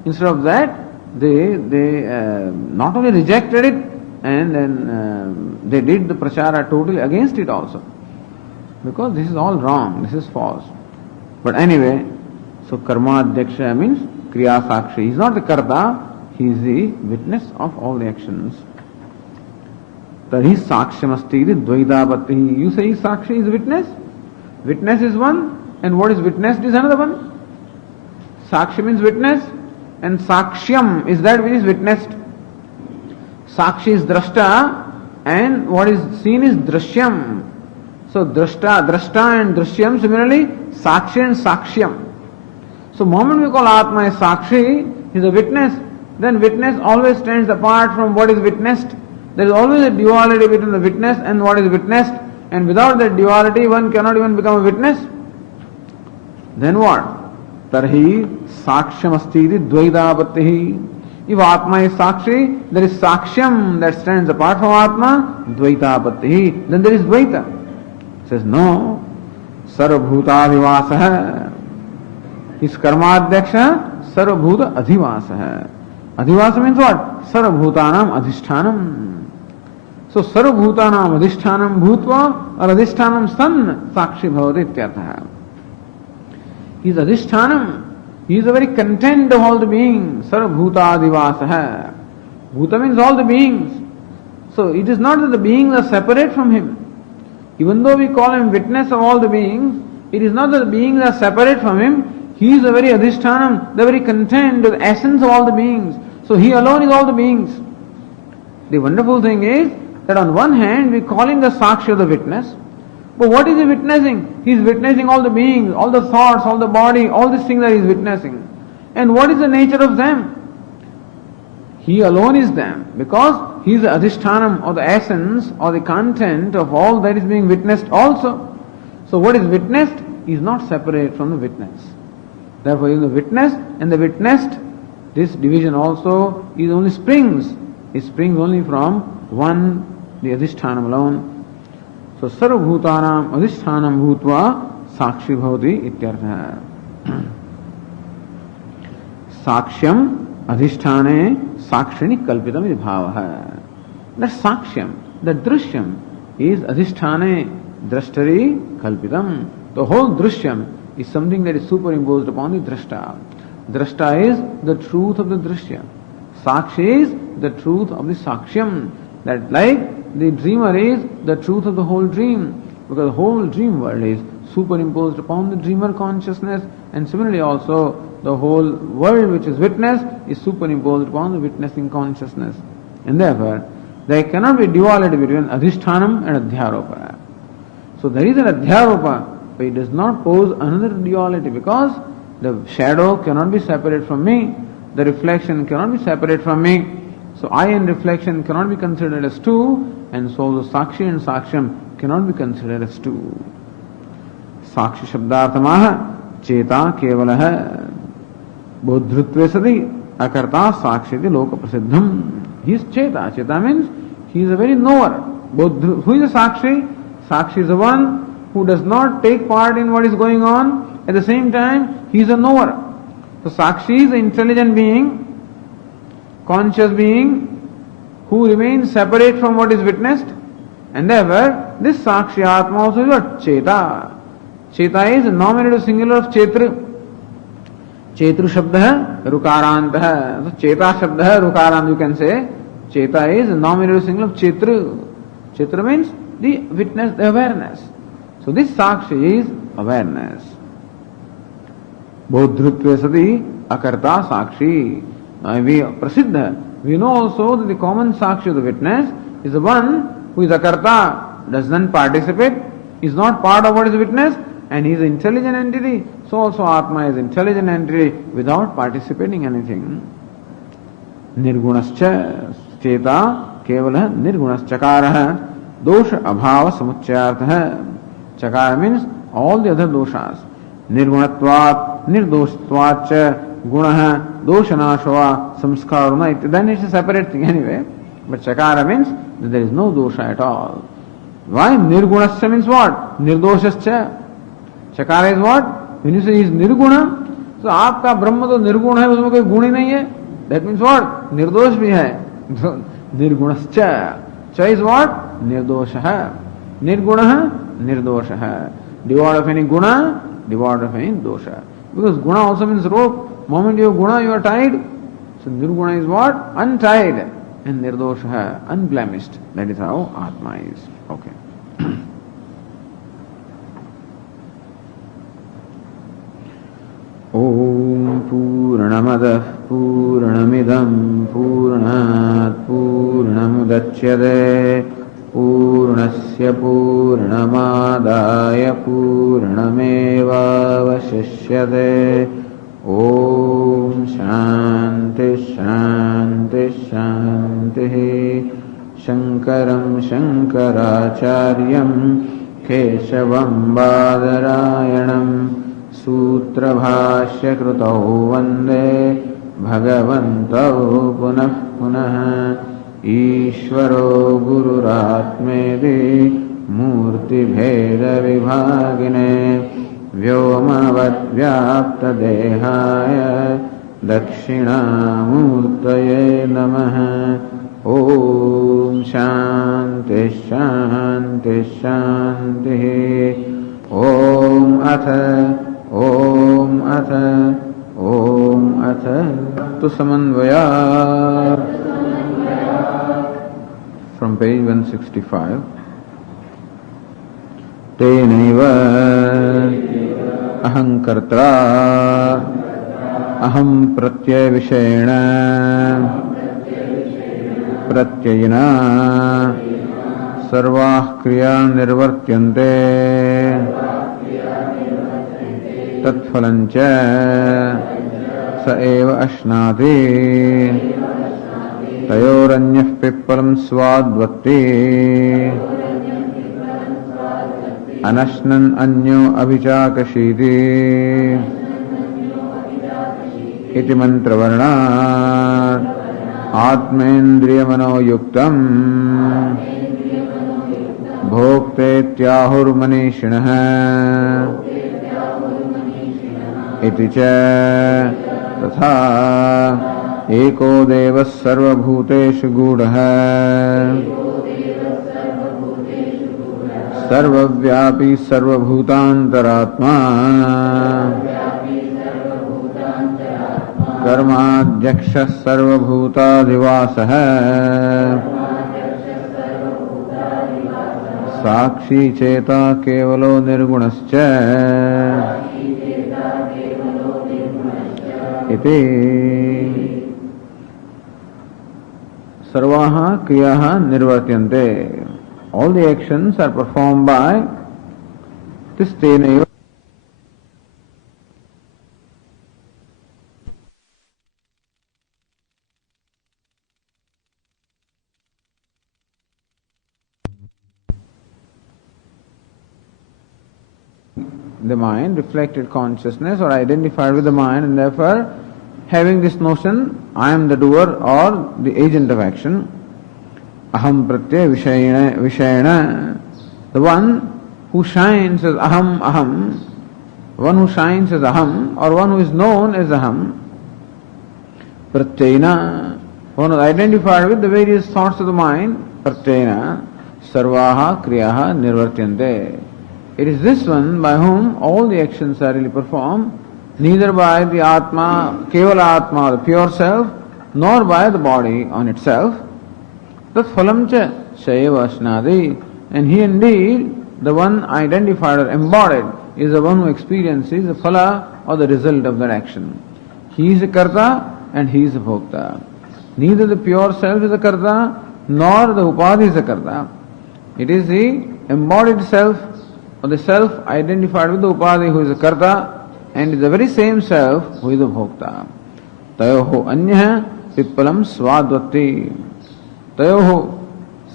Instead of that, they not only rejected it and then they did the prachara totally against it also. Because this is all wrong, this is false. But anyway, so Karma Adhyaksha means Kriya Sakshi. He is not the Karta, he is the witness of all the actions. Tarhi Sakshamasti Dvaidapatti. You say Sakshi is witness? Witness is one, and what is witnessed is another one. Sakshi means witness, and Sakshyam is that which is witnessed. Sakshi is Drashta, and what is seen is Drishyam. So Drashta and Drishyam, similarly Sakshi and Sakshyam. So moment we call Atma as Sakshi, he is a witness, then witness always stands apart from what is witnessed. There is always a duality between the witness and what is witnessed, and without that duality one cannot even become a witness. Then what? Tarhi Sakshamastiti Dvaidapatti. If Atma is Sakshi, there is Sakshyam that stands apart from Atma, Dvaitapatti. Then there is Dvaita. He says, no, Sarvabhutadhivasa. His Karmadhyaksha, Sarvabhuta Adhivasa. Adhivasa means what? Sarvabhutanam Adhishtanam. So Sarvabhutanam Adhishtanam Bhutva or Adhishtanam San Sakshi Bhavati Ityartha. He is Adhishtanam. He is the very content of all the beings. Sarvabhutadhivasa. Bhuta means all the beings. So it is not that the beings are separate from him. Even though we call him witness of all the beings, it is not that the beings are separate from him. He is the very Adhishtanam, the very content, the essence of all the beings. So he alone is all the beings. The wonderful thing is that on one hand we call him the Sakshi, the witness, but what is he witnessing? He is witnessing all the beings, all the thoughts, all the body, all these things that he is witnessing. And what is the nature of them? He alone is them, because he is the adhishthanam, or the essence or the content of all that is being witnessed also. So what is witnessed is not separate from the witness. Therefore, in the witness and the witnessed, this division also is only springs. It springs only from one, the adhishthanam alone. So sarvabhutanam adhishthanam bhutva sakshi bhavati ityartha. Sakshyam adhisthane sakshini kalpitam iti bhavaha. That sakshyam, that drishyam is adhisthane drashtari kalpitam. The whole drishyam is something that is superimposed upon the drashta. Drashta is the truth of the drishya. Sakshi is the truth of the sakshyam. That like the dreamer is the truth of the whole dream, because the whole dream world is superimposed upon the dreamer consciousness, and similarly also the whole world which is witnessed is superimposed upon the witnessing consciousness. And therefore, there cannot be duality between adhishthanam and adhyaropa. So there is an adhyaropa, but it does not pose another duality, because the shadow cannot be separate from me, the reflection cannot be separate from me. So I and reflection cannot be considered as two, and so the Sakshi and Sakshyam cannot be considered as two. Sakshi Shabdarthamaha Cheta Kevalaha Bodhrutve Sadi Akarta Sakshiti Loka Prasiddham. He is Cheta. Cheta means he is a very knower. Who is a Sakshi? Sakshi is the one who does not take part in what is going on. At the same time, he is a knower. So Sakshi is an intelligent being, conscious being, who remains separate from what is witnessed, and therefore this Sakshi Atma also is what? Cheta. Cheta is a nominative singular of Chetru. Chetru Shabda Rukaranta. So Cheta Shabda Rukaranta, you can say. Cheta is a nominative singular of Chetru. Chetru means the witness, the awareness. So this Sakshi is awareness. Bodhrutve Sati Akarta Sakshi. We Prasiddha. We know also that the common Sakshi of the witness is the one who is Akarta, does not participate, is not part of what is witnessed, and he is an intelligent entity. So also Atma is intelligent entity without participating anything. Nirgunascha Cheta Kevala Nirgunaschakaraha Dosha Abhava Samuchayartha. Chakara means all the other doshas. Nirgunatvat, Nirdoshtvat, Gunaha, Doshanashava, Samskaruna. Then it's a separate thing anyway. But Chakara means that there is no dosha at all. Why? Nirgunascha means what? Nirdoshascha. Chakara is what? When you say he is Nirguna, so आपका ब्रह्म तो निर्गुण है, उसमें कोई गुण ही नहीं है. That means what? निर्दोष भी है. Nirgunascha. Cha is what? Nirdosha. Nirguna, Nirdosha. Devoid of any guna, devoid of any dosha. Because guna also means rope. Moment you have guna, you are tied. So nirguna is what? Untied. And nirdosha, unblemished. That is how Atma is. Okay. Om Purnamadah Purnamidam Purnat Purnamudachyade Purnasya Purnamadaya Purnameva Vashishyade. Om Shanti Shanti Shanti. Shankaram Shankaracharyam Keshavam Badarayanam Sūtra Bhashya Krutau Vande Bhagavantau Punah Punah. Ishvaro Gururatmedi Murti Bheda Vibhagine Vyomavad Vyapta Dehaya Dakshinamurtaye Namaha. Om Shanti Shanti Shanti. Om Atha Om Atha Om Atha Tu Samanvaya. From page 165. Tenaiva ahankartra aham pratyaya vishayana प्रत्ययिना सर्वाः क्रिया निर्वर्त्यन्ते तत्फलञ्च स एव अश्नाति तयोरन्यः पिप्पलं स्वाद्वत्ति अनश्नन् अन्यो अभिचाकशीति इति मंत्रवर्णात् आत्मेन्द्रियमनोयुक्तम् भोक्तेत्याहुर्मनीषिणः इति च तथा एको देवः सर्वभूतेषु गूढः सर्वव्यापी सर्वभूतान्तरात्मा कर्माध्यक्षः सर्वभूताधिवासः साक्षी चेता केवलो निर्गुणश्च इति सर्वाः क्रियाः निर्वर्त्यन्ते. All the actions are performed by this tena. The mind, reflected consciousness, or identified with the mind, and therefore having this notion, I am the doer or the agent of action. Aham pratyaya vishayana, the one who shines as aham, one who shines as aham, or one who is known as aham. Pratyayana, one who is identified with the various thoughts of the mind. Pratyayana, sarvaha kriyaha nirvartyante. It is this one by whom all the actions are really performed, neither by the Atma, Kevala Atma, the pure self, nor by the body on itself. Tat phalam cha shayeva ashnadi. And he indeed, the one identified or embodied, is the one who experiences the phala or the result of that action. He is a karta and he is a bhokta. Neither the pure self is a karta, nor the upadhi is a karta. It is the embodied self, or the self identified with the upadhi who is a karta, and is the very same self who is a bhokta. Tayoho anyah pippalam swadvatti. Tayoho,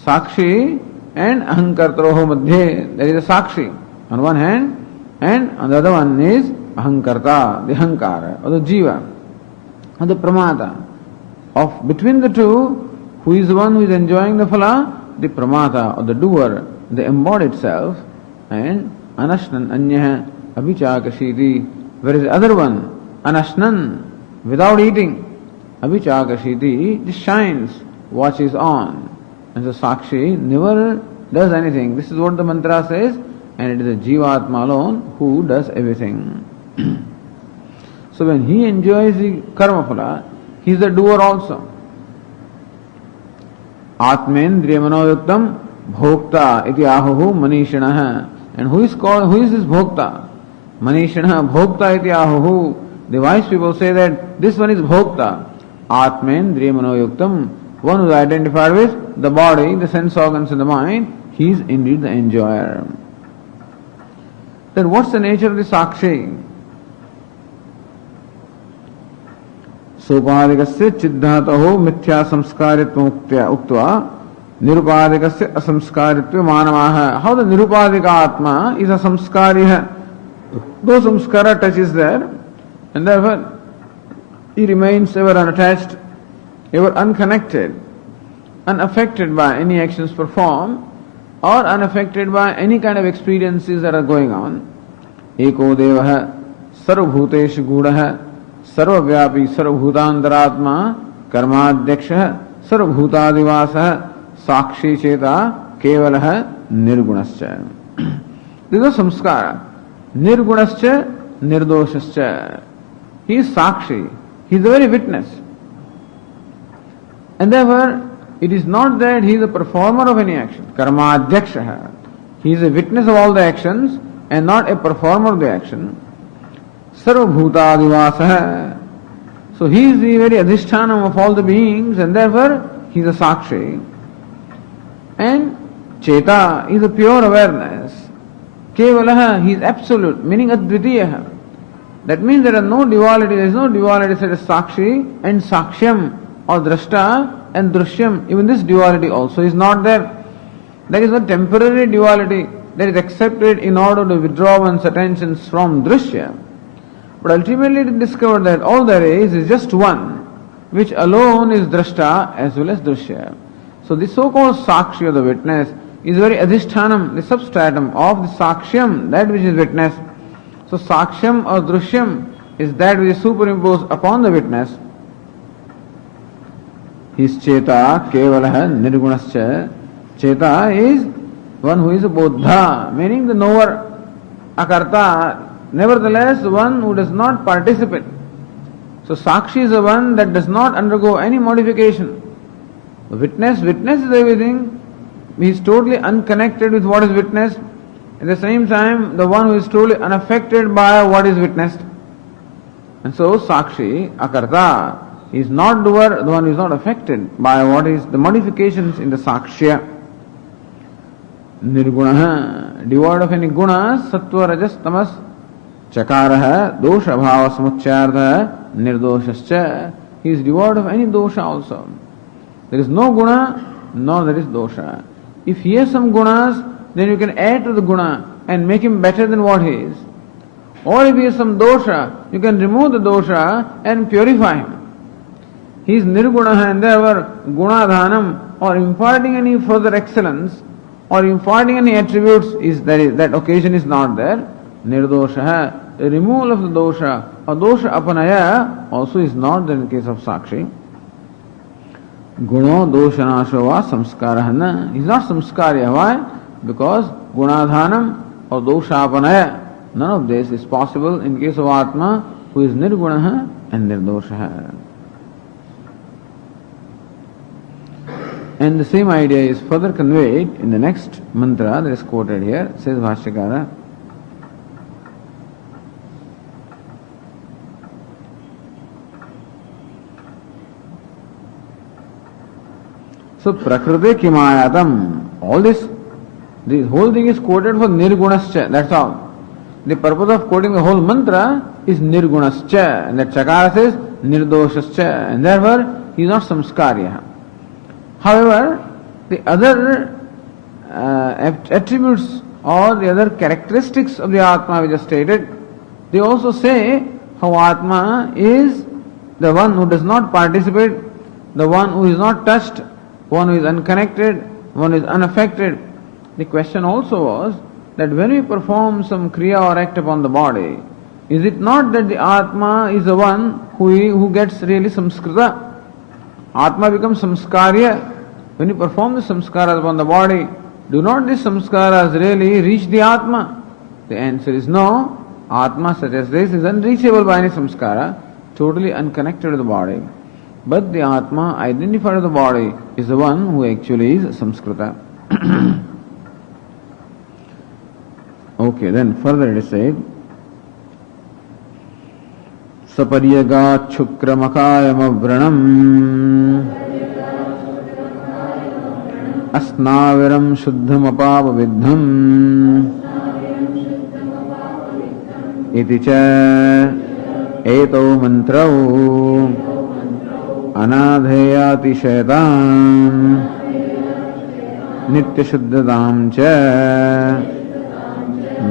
sakshi and ahankartaroho madhye, there is a sakshi on one hand, and on the other one is ahankarta, the ahankara, or the jiva, or the pramata. Of between the two, who is the one who is enjoying the phala? The pramata, or the doer, the embodied self, and anashnan anyah abhichakashiti, whereas the other one, anashnan, without eating, abhichakashiti, just shines, watches on. And so Sakshi never does anything. This is what the mantra says, and it is the Jivatma alone who does everything. So when he enjoys the karma phala, he is the doer also. Atmendriyamanoyuktam bhokta iti ahuhu manishanaha. And who is this bhokta? Manishana bhokta iti ahuhu. The wise people say that this one is bhokta. Atmendriyamanoyuktam, one who is identified with the body, the sense organs and the mind, he is indeed the enjoyer. Then what's the nature of the sakshi? Sopadikasya chiddhataho mithya samskaritva uktva nirupadikasya asamskaritva manamaha. How the nirupadika atma is a samskariha. Though samskara touches there, and therefore he remains ever unattached, ever unconnected, unaffected by any actions performed, or unaffected by any kind of experiences that are going on. Eko devaha sarvabhuteshu gudaha sarvavyapi sarvabhutantaratma karmadhyakshah sarvabhutadivasah sakshi cheta kevalaha nirgunascha. This is samskara. Nirgunascha nirdoshascha. He is sakshi. He is the very witness. And therefore, it is not that he is a performer of any action. Karmadhyakshah. He is a witness of all the actions and not a performer of the action. Sarvabhutadivasah. So he is the very adhishtanam of all the beings, and therefore he is a Sakshi. And Cheta is a pure awareness. Kevalaha, he is absolute, meaning Advitiyaha. That means there are no duality, there is no duality such as Sakshi and Sakshyam, or Drashta and Drishyam. Even this duality also is not there. There is a temporary duality that is accepted in order to withdraw one's attentions from Drishya. But ultimately it is discovered that all there is just one, which alone is Drashta as well as Drishya. So the so-called Sakshi or the witness is very adhishthanam, the substratum of the Sakshyam, that which is witnessed. So Sakshyam or Drishyam is that which is superimposed upon the witness. His Cheta, Kevalaha, Nirgunascha. Cheta is one who is a Bodha, meaning the knower, Akarta, nevertheless one who does not participate. So Sakshi is the one that does not undergo any modification. The witness witnesses everything. He is totally unconnected with what is witnessed. At the same time, the one who is totally unaffected by what is witnessed. And so Sakshi, Akarta, is not doer, the one who is not affected by what is the modifications in the Sakshya. Nirgunaha, devoid of any gunas, Sattva, Rajas, Tamas, Chakaraha, Dosha, Bhava, Samuchyartha, Nirdoshascha. He is devoid of any dosha also. There is no guna, nor there is dosha. If he has some gunas, then you can add to the guna and make him better than what he is. Or if he has some dosha, you can remove the dosha and purify him. He is nirgunaha, and therefore gunadhanam, or imparting any further excellence, or imparting any attributes, that occasion is not there. Nirdosha, the removal of the dosha, or dosha apanaya, also is not there in the case of Sakshi. Guno doshanashava samskarahana. He is not samskarya. Why? Because gunadhanam or doshapanaya, none of this is possible in case of Atma, who is nirgunaha and nirdoshaha. And the same idea is further conveyed in the next mantra that is quoted here, says Bhashyakara. So Prakriti Kimayatam, all this whole thing is quoted for Nirgunascha, that's all. The purpose of quoting the whole mantra is Nirgunascha, and that Chakara says Nirdoshascha, and therefore he is not samskarya. However, the other attributes or the other characteristics of the Atma we just stated, they also say how Atma is the one who does not participate, the one who is not touched, one who is unconnected, one who is unaffected. The question also was that when we perform some kriya or act upon the body, is it not that the Atma is the one who gets really samskrita? Atma becomes samskarya. When you perform the samskaras upon the body, do not these samskaras really reach the Atma? The answer is no. Atma such as this is unreachable by any samskara, totally unconnected to the body. But the Atma identified with the body is the one who actually is samskrita. Okay, then further it is said, Saparyagat Chukramakayam Vranam Asnaviram Shuddham Apava Vidham Iti cha Eto Mantrau Anadheyati Shaitam Nitya Shuddhadam cha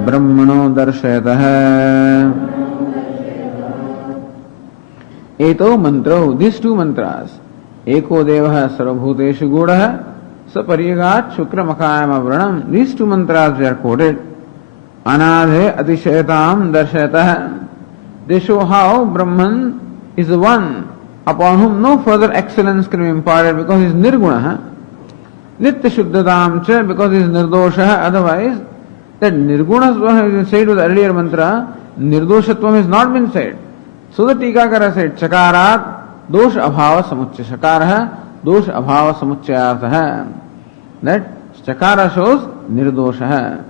Brahmano Darshayatah. Eto Mantro, these two mantras, Eko Devaha Sarvabhuteshu Gudaha, Saparyagat Chukramakayam Avranam, these two mantras they are quoted. Anadhe Atishayatam Darshayatah. They show how Brahman is the one upon whom no further excellence can be imparted because he is Nirgunaha. Nitya Shuddhadam cha, because he is Nirdoshaha, otherwise that Nirguna has been said with the earlier mantra, Nirdoshatvam has not been said. So the Tikakara said, Chakarat dosh abhava samuchya. Chakaraha dosh abhava samuchayartha. That Chakara shows nirdoshaha.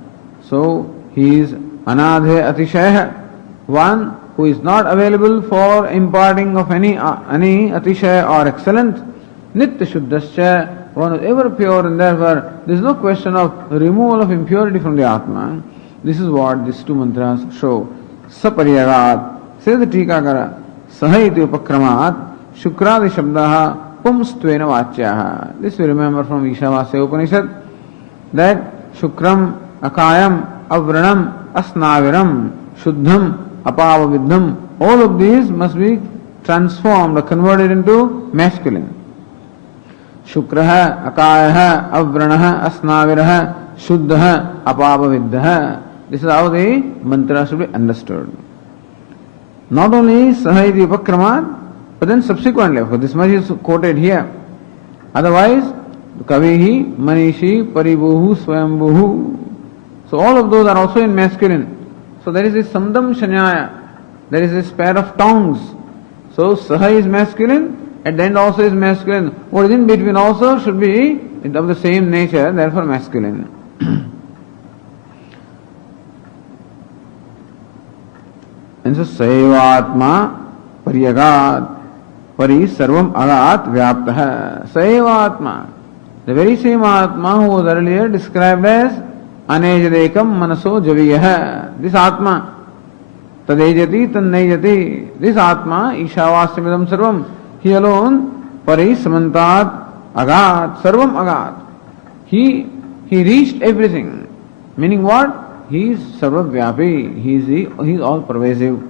So he is anadhe atishaya, one who is not available for imparting of any atishaya or excellence. Nitya Shuddhascha, one is ever pure, and therefore there is no question of removal of impurity from the Atma. This is what these two mantras show. Sapariyagat, says the Tikakara, Sahaiti Upakramat, Shukradi Shabdaha, Pumstvena Vachyaha. This we remember from Ishavasya Upanishad, that Shukram, Akayam, Avranam, Asnaviram, Shuddham, Apavaviddham, all of these must be transformed or converted into masculine. Shukraha, Akayaha, Avranaha, Asnaviraha, Shuddhaha, Apavaviddhaha. This is how the mantra should be understood. Not only Sahaiti Upakramat, but then subsequently, for this much is quoted here. Otherwise, Kavihi, Manishi, Paribuhu, Swayambhuhu. So all of those are also in masculine. So there is this Samdam Shanyaya. There is this pair of tongues. So Saha is masculine, at the end also is masculine. What is in between also should be of the same nature, therefore masculine. And so Saivatma Pariyagat Pari Sarvam Agat Vyaptaha. Saivatma, the very same Atma who was earlier described as Anejadekam Manaso Javiyaha. This Atma, Tadejati Tannejati. This Atma, Ishavasyavidam Sarvam, he alone, Pari Samantat Agat, Sarvam Agat. He reached everything. Meaning what? He is Sarvavyapi. He is all pervasive.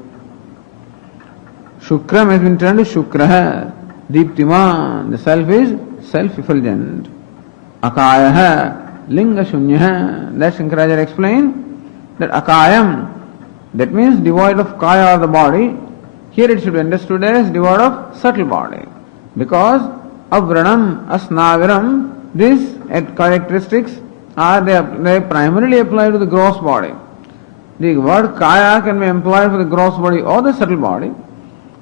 Shukram has been turned to Shukraha. Deeptiman, the self is self-effulgent. Akayaha, Linga Shunyaha. That Shankaracharya explained that Akayam, that means devoid of Kaya or the body. Here it should be understood as devoid of subtle body. Because Avranam, Asnaviram, these characteristics they primarily apply to the gross body. The word Kaya can be employed for the gross body or the subtle body.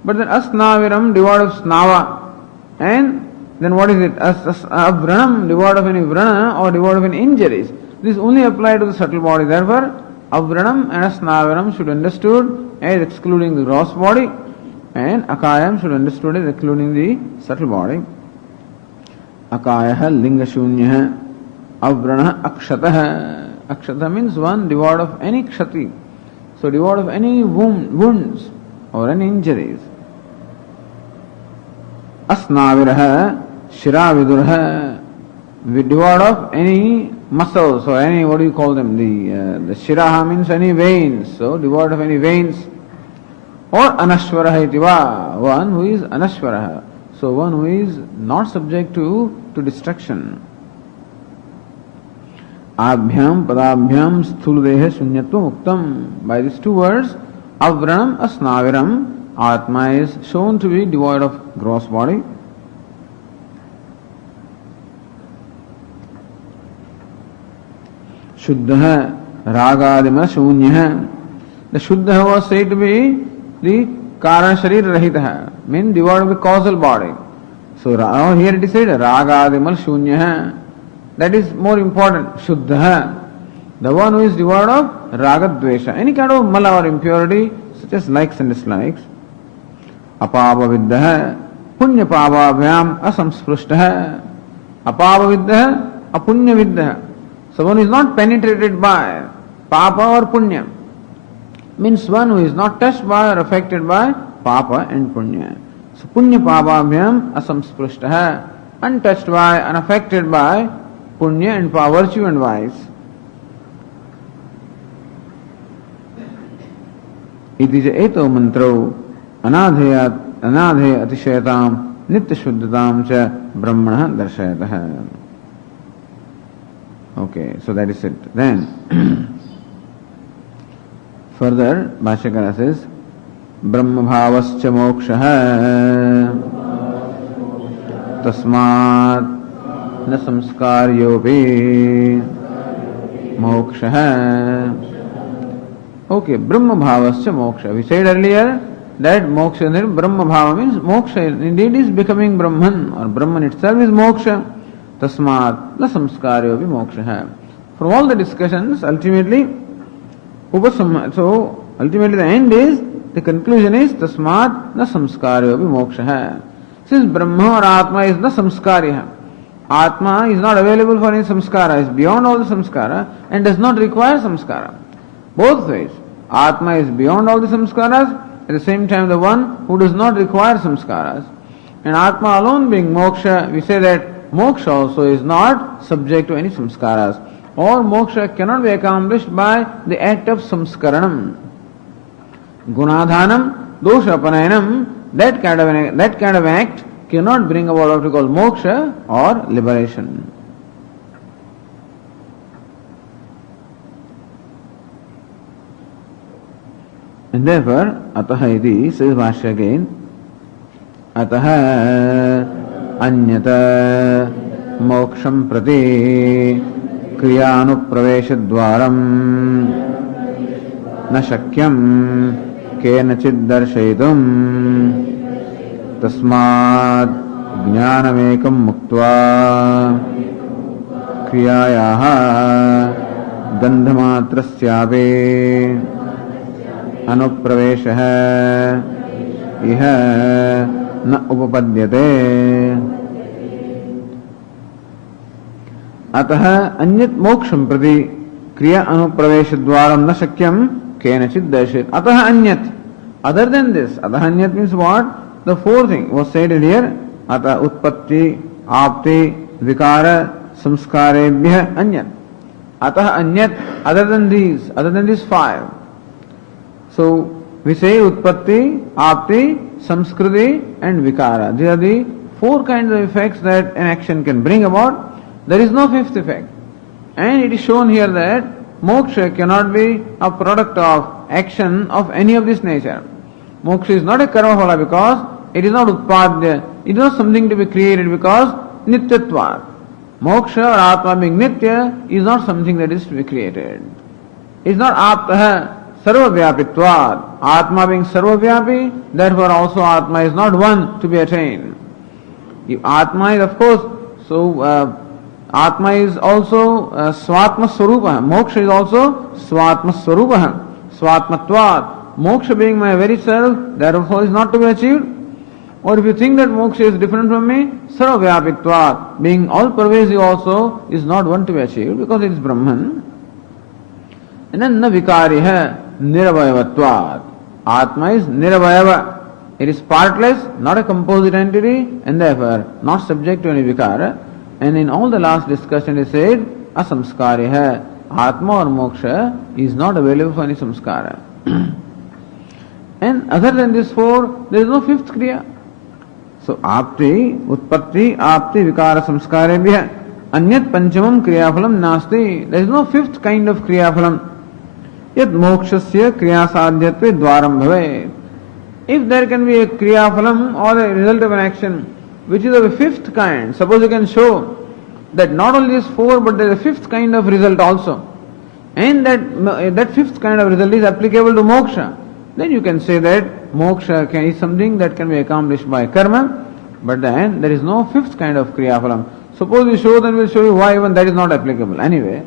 But then Asnaviram, devoid of Snava. And then what is it? Avranam, devoid of any vrana or devoid of any injuries. This only apply to the subtle body. Therefore, Avranam and Asnaviram should be understood as excluding the gross body, and Akayam should be understood as excluding the subtle body. Akayaha linga shunyaha, Avranaha akshataha. Akshata means one devoid of any kshati. So devoid of any wounds or any injuries. Asnaviraha, Shiravidurha, devoid of any muscles or any, what do you call them? The Shiraha means any veins, so devoid of any veins. Or Anashvaraha itiva, one who is Anashvaraha, so one who is not subject to destruction. Abhyam padabhyam sthuladeha shunyatva muktam. By these two words, Avranam Asnaviram, Atma is shown to be devoid of gross body. Shuddha Ragadima Shunyaha. The Shuddha was said to be the Karan Sharir Rahitaha, means devoid of the causal body. So here it is said Ragadimal Shunyaha. That is more important. Shuddha, the one who is devoid of Ragadvesha, any kind of mala or impurity, such as likes and dislikes. Apavaviddaha, Punyapavabhyam asamsprushtaha. Apavaviddaha, Apunyaviddaha. So one is not penetrated by Papa or Punya. Means one who is not touched by or affected by Papa and Punya. So Punya Pavabhyam asamsprushtaha, untouched by, unaffected by Punya and virtue and vice. Iti ja eto mantro anadheya atishayatam nitya shuddhatam cha brahmana darshayatah. Okay, so that is it. Then further Bhashyakara says Brahma bhavascha mokshaha tasmat na samskaryopi mokshaha. Okay, Brahma bhavascha moksha. We said earlier that moksha, Brahma bhava means moksha indeed is becoming Brahman, or Brahman itself is moksha. Tasmat na samskaryopi moksha. For all the discussions, ultimately the end is, the conclusion is Tasmat na samskaryopi moksha. Since Brahma or Atma is the samskariya, Atma is not available for any samskara, is beyond all the samskara and does not require samskara. Both ways. Atma is beyond all the samskaras, at the same time the one who does not require samskaras. And Atma alone being moksha, we say that moksha also is not subject to any samskaras. Or moksha cannot be accomplished by the act of samskaranam. Gunadhanam, doshapanayam, that kind of an act cannot bring about what we call moksha or liberation. And therefore, ataha iti, says Bhashya again, ataha anyata moksham prati kriyanupraveshadvaram na shakyam केनचित् दर्शयितुम् तस्मात् ज्ञानमेकं मुक्त्वा क्रियायाः गन्धमात्रस्यापि अनुप्रवेशः इह न उपपद्यते अतः अन्यत् मोक्षं प्रति क्रिया अनुप्रवेशद्वारं न शक्यं केनचित् दर्शयितुम् अतः अन्यत्. Other than this, atah anyat means what? The four things was said earlier. Atah utpatti, apti, vikara, samskarebhyah anyat. Atah anyat, other than these five. So we say utpatti, apti, samskriti and vikara. These are the four kinds of effects that an action can bring about. There is no fifth effect. And it is shown here that moksha cannot be a product of action of any of this nature. Moksha is not a karma phala because it is not utpadya, it is not something to be created because nityatva. Moksha or atma being nitya is not something that is to be created. It is not aptaha sarvavyapitvat. Atma being sarvavyapi, therefore also atma is not one to be attained. If atma is of course, so atma is also swatma swarupa. Moksha is also swatma swarupa. Swatmatvat. Moksha being my very self, therefore is not to be achieved. Or if you think that moksha is different from me, sarvavyapitvat, being all pervasive also is not one to be achieved because it is Brahman. And then na vikariha niravayavattvat. Atma is niravayava. It is partless, not a composite entity, and therefore not subject to any vikara. And in all the last discussion it said, asamskariha. Atma or moksha is not available for any samskara. And other than these four, there is no fifth kriya. So apti, utpatti, apti, vikara, samskarebhyah, anyat panchamam kriyaphalam nasti. There is no fifth kind of kriyaphalam. Yat mokshasya kriyasadhyatve dvaram bhavet. If there can be a kriyaphalam or a result of an action which is of a fifth kind, suppose you can show that not only is four but there is a fifth kind of result also, and that fifth kind of result is applicable to moksha, then you can say that moksha is something that can be accomplished by karma, but then there is no fifth kind of kriyaphalam. Suppose we show, then we'll show you why even that is not applicable anyway.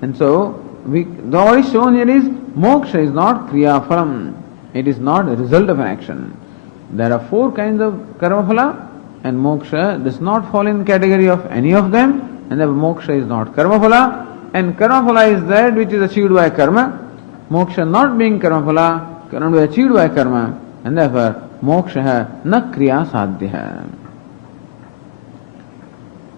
And so what is shown here is moksha is not kriyaphalam. It is not a result of an action. There are four kinds of karma phala, and moksha does not fall in category of any of them, and therefore moksha is not karma phala, and karma phala is that which is achieved by karma. Moksha not being karma phala cannot be achieved by karma, and therefore moksha na kriya sadhya.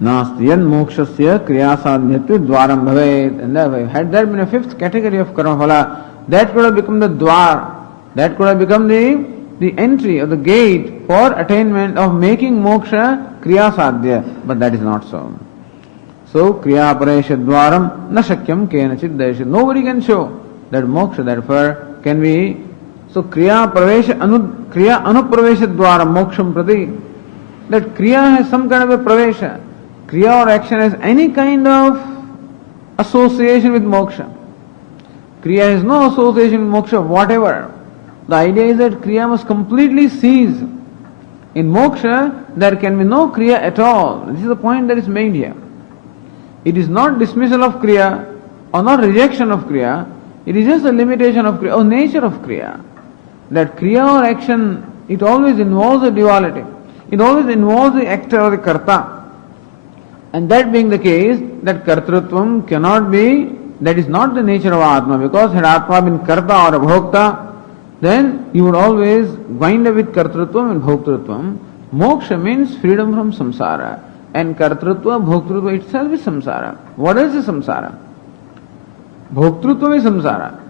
Nasti yan mokshasya kriya sadhyatve dvaram bhavet. And therefore, had there been a fifth category of karma phala, that could have become the dwar, that could have become the entry or the gate for attainment of making moksha kriya sadhya, but that is not so. So kriya aparesha dwaram na shakyam kenachit darsha. Nobody can show that moksha therefore can be. So kriya anupravesha dwaram moksham prati. That kriya has some kind of a pravesha. Kriya or action has any kind of association with moksha. Kriya has no association with moksha whatever. The idea is that kriya must completely cease. In moksha, there can be no kriya at all. This is the point that is made here. It is not dismissal of kriya or not rejection of kriya. It is just a limitation of kriya or nature of kriya. That kriya or action, it always involves a duality. It always involves the actor or the karta. And that being the case, that kartrutvam cannot be, that is not the nature of Atma, because had Atma been karta or a bhokta, then you would always wind up with kartrutvam and bhoktrutvam. Moksha means freedom from samsara. And kartrutva, bhoktrutva itself is samsara. What else is samsara? Bhoktrutva is samsara.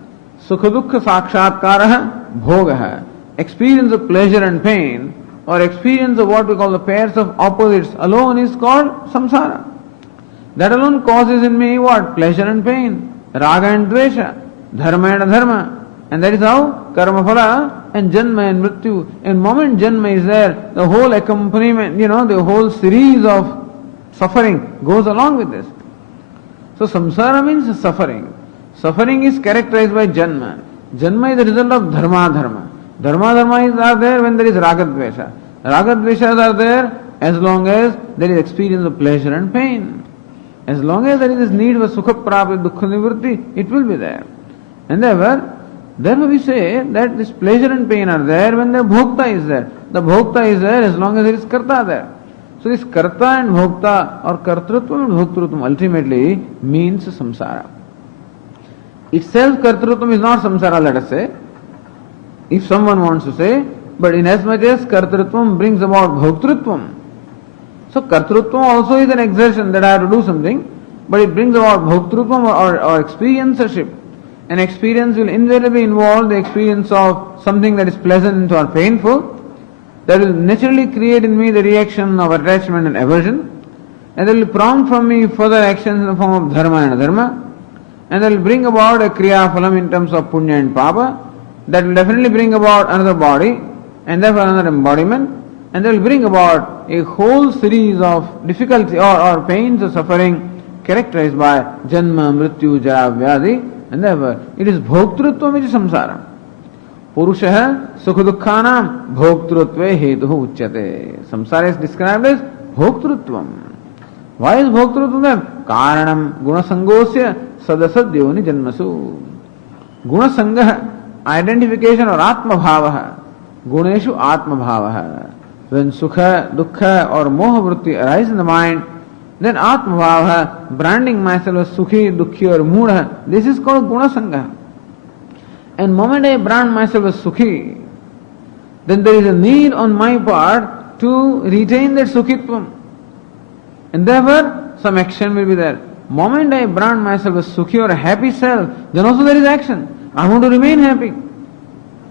Sukha dukkha sakshatkara bhoga. Experience of pleasure and pain, or experience of what we call the pairs of opposites alone is called samsara. That alone causes in me what? Pleasure and pain, raga and dvesha, dharma and adharma. And that is how karma phala and janma and mrityu. In moment janma is there, the whole accompaniment, the whole series of suffering goes along with this. So samsara means suffering. Suffering is characterized by janma. Janma is the result of dharma dharma. Dharma dharma are there when there is raga dvesha. Raga dveshas are there as long as there is experience of pleasure and pain. As long as there is this need for sukha prapti, dukkha nivritti, it will be there. And therefore we say that this pleasure and pain are there when the bhokta is there. The bhokta is there as long as there is karta there. So this karta and bhokta or kartrutvam and bhoktrutvam ultimately means samsara. Itself kartrutvam is not samsara, let us say, if someone wants to say, but inasmuch as kartrutvam brings about bhoktrutvam, so kartrutvam also is an exertion that I have to do something, but it brings about bhoktrutvam or experiencership. An experience will invariably involve the experience of something that is pleasant or painful, that will naturally create in me the reaction of attachment and aversion, and that will prompt from me further actions in the form of dharma and adharma, and that will bring about a kriya phalam in terms of punya and papa, that will definitely bring about another body, and therefore another embodiment, and that will bring about a whole series of difficulty or pains or suffering characterized by janma, mrityu, jara, vyadi, and therefore it is bhoktrutva which is samsara. Purushaha sukha dukkhanam bhoktrutve hetuhu uchyate. Samsara is described as bhoktrutvam. Why is bhoktrutvam? Karanam gunasangosya sadasadyoni janmasu. Gunasangha, identification or atma bhava. Guneshu atma bhava. When sukha, dukkha or moha vritti arise in the mind, then atma bhava, branding myself as sukhi, dukkhi or mudha, this is called gunasangha. And moment I brand myself as sukhi, then there is a need on my part to retain that sukhitvam. And therefore some action will be there. Moment I brand myself as sukhi or a happy self, then also there is action. I want to remain happy.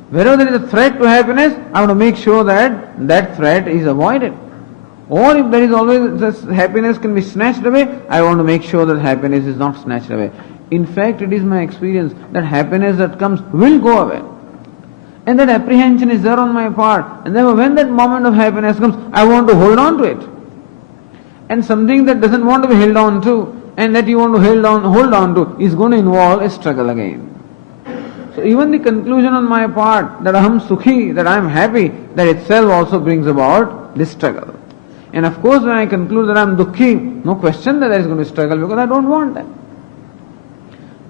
Wherever there is a threat to happiness, I want to make sure that that threat is avoided. Or if there is always this happiness can be snatched away, I want to make sure that happiness is not snatched away. In fact, it is my experience that happiness that comes will go away. And that apprehension is there on my part. And therefore when that moment of happiness comes, I want to hold on to it. And something that doesn't want to be held on to and that you want to hold on to is going to involve a struggle again. So even the conclusion on my part that aham sukhi, that I am happy, that itself also brings about this struggle. And of course when I conclude that I am dukkhi, no question that there is going to be struggle because I don't want that.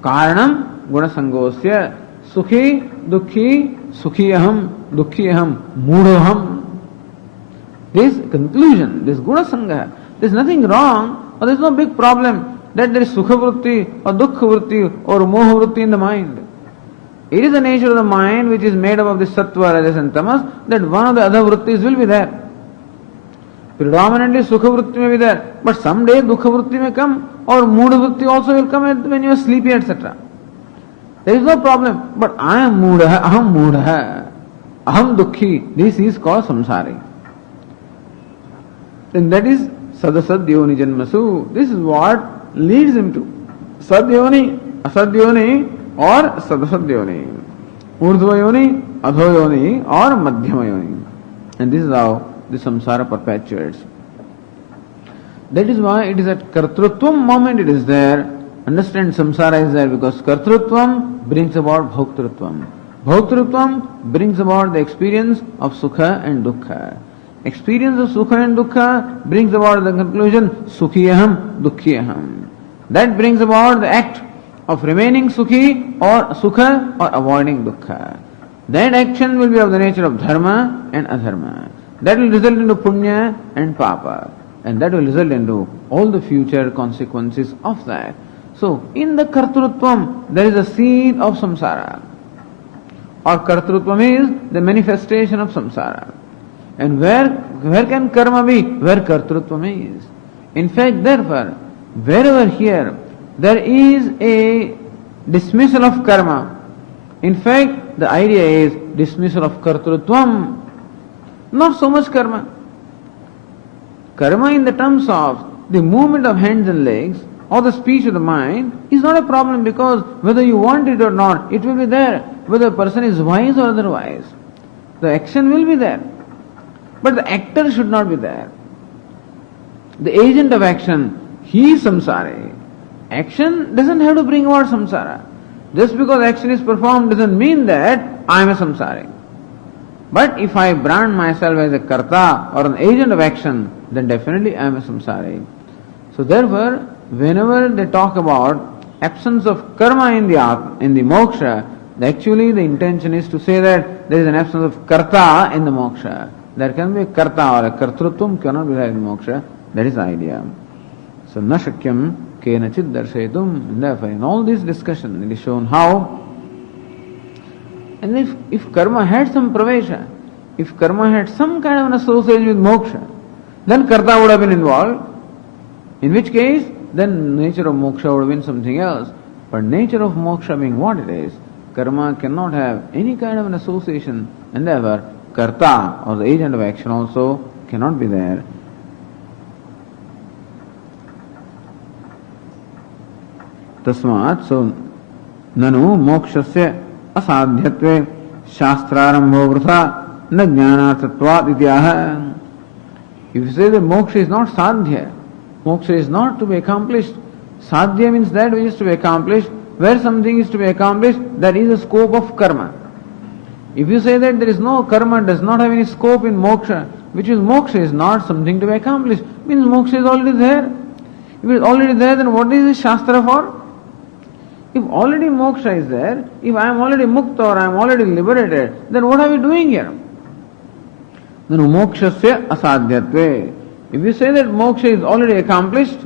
Karanam gunasangosya sukhi, dukkhi, sukhiyaham, dukkhiyaham, mudhoham. This conclusion, this gunasangha, there is nothing wrong or there is no big problem that there is sukha vritti or dukkha vritti or moha vritti in the mind. It is the nature of the mind which is made up of the sattva, rajas and tamas, that one of the other vrittis will be there. Predominantly sukha vritti may be there, but someday dukkha vritti may come or mudha vritti also will come when you are sleepy, etc. There is no problem. But I am mudha, aham dukkhi, this is called samsari. And that is sadasadyoni janmasu. This is what leads him to sadyoni, asadyoni, or sadasadyoni, urdhvayoni, adhoyoni, or madhyamayoni. And this is how the samsara perpetuates. That is why it is at kartrutvam moment it is there. Understand, samsara is there because kartrutvam brings about bhoktrutvam. Bhoktrutvam brings about the experience of sukha and dukkha. Experience of sukha and dukkha brings about the conclusion sukhiyaham, dukkhiyaham. That brings about the act of remaining sukhi or sukha or avoiding dukkha. That action will be of the nature of dharma and adharma. that will result into punya and papa. And that will result into all the future consequences of that. So, in the kartrutvam, there is a seed of samsara. Or kartrutvam is the manifestation of samsara. And where can karma be? Where kartrutvam is. In fact, therefore, wherever here there is a dismissal of karma, in fact, the idea is dismissal of kartrutvam, not so much karma. Karma in the terms of the movement of hands and legs or the speech of the mind is not a problem, because whether you want it or not, it will be there. Whether a person is wise or otherwise, the action will be there. But the actor should not be there. The agent of action, he is samsari. Action doesn't have to bring about samsara. Just because action is performed doesn't mean that I am a samsari. But if I brand myself as a karta or an agent of action, then definitely I am a samsari. So therefore, whenever they talk about absence of karma in the moksha, actually the intention is to say that there is an absence of karta in the moksha. There can be a karta or a kartrutvam cannot be there in moksha. That is the idea. So na shakyam kenachid darshetum. And therefore, in all this discussion, it is shown how. And if karma had some pravesha, if karma had some kind of an association with moksha, then karta would have been involved. In which case, then nature of moksha would have been something else. But nature of moksha being what it is, karma cannot have any kind of an association, and therefore karta or the agent of action also cannot be there. Tasmat, so nanu mokshasya asadhyatve shastrarambho vrtha na jnanarthatvat ityaha. If you say that moksha is not sadhya, moksha is not to be accomplished. Sadhya means that which is to be accomplished. Where something is to be accomplished, that is the scope of karma. If you say that there is no karma, does not have any scope in moksha, which is moksha is not something to be accomplished, means moksha is already there. If it is already there, then what is this shastra for? If already moksha is there, if I am already mukta or I am already liberated, then what are we doing here? Then mokshasya asadhyatve. If you say that moksha is already accomplished,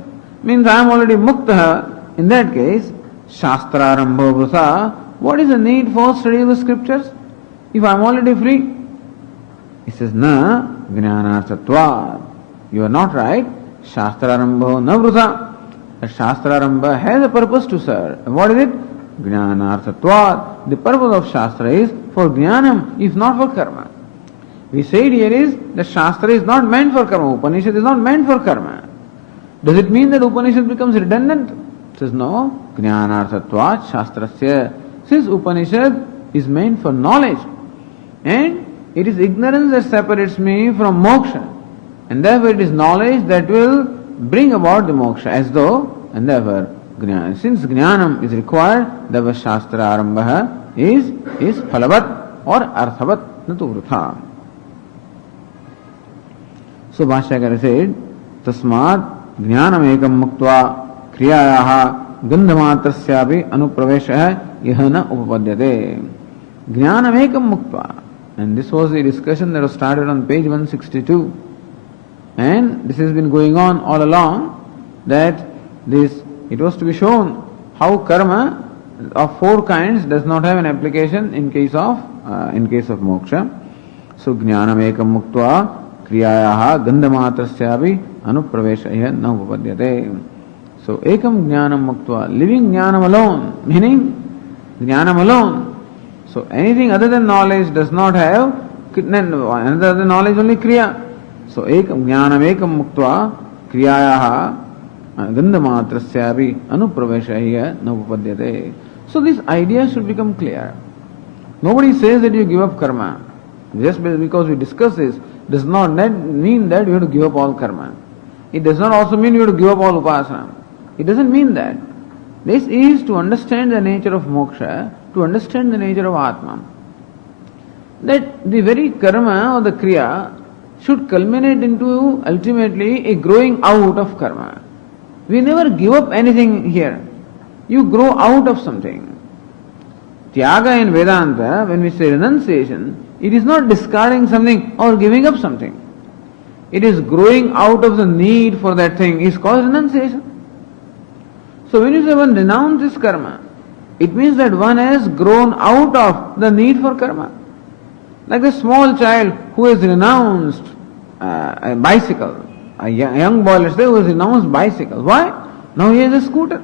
means I am already mukta, in that case, shastra arambho vrtha, what is the need for study of the scriptures? If I am already free? He says, na jnanarthatvat. You are not right. Shastra arambho na vrtha. The Shastra Arambha has a purpose to serve. And what is it? Jnanarthatvat. The purpose of Shastra is for Jnanam, if not for karma. We said here is that Shastra is not meant for karma. Upanishad is not meant for karma. Does it mean that Upanishad becomes redundant? It says no. Jnanarthatvat Shastrasya. Since Upanishad is meant for knowledge, and it is ignorance that separates me from moksha, and therefore it is knowledge that will bring about the moksha, as though, and therefore, since jnanam is required, therefore shastra arambha is phalavat or arthavat, natu vrtha. So Bhashyakara said, tasmat jnanam ekam muktva kriyayaha gandhamatrasyapi anupraveshah yahana upapadyate. Jnanam ekam muktva. And this was the discussion that was started on page 162. And this has been going on all along, that it was to be shown how karma of four kinds does not have an application in case of moksha. So jnanam ekam muktva kriyayaha gandhamatrasyapi anupraveshaya na upapadyate. So ekam jnanam muktva, living jnanam alone, meaning jnanam alone. So anything other than knowledge does not have, another than knowledge only kriya. So ekam jnanam ekam muktva kriyayaha gandhamatrasyapi anupraveshaya na upapadyate. So this idea should become clear. Nobody says that you give up karma. Just because we discuss this does not mean that you have to give up all karma. It does not also mean you have to give up all upasana. It doesn't mean that. This is to understand the nature of moksha, to understand the nature of Atma. That the very karma or the kriya should culminate into ultimately a growing out of karma. We never give up anything here. You grow out of something. Tyaga in Vedanta, when we say renunciation, it is not discarding something or giving up something. it is growing out of the need for that thing, is called renunciation. So when you say one renounces karma, it means that one has grown out of the need for karma. Like a small child who has renounced a bicycle, a young boy, let's say, who has renounced bicycle. Why? Now he has a scooter.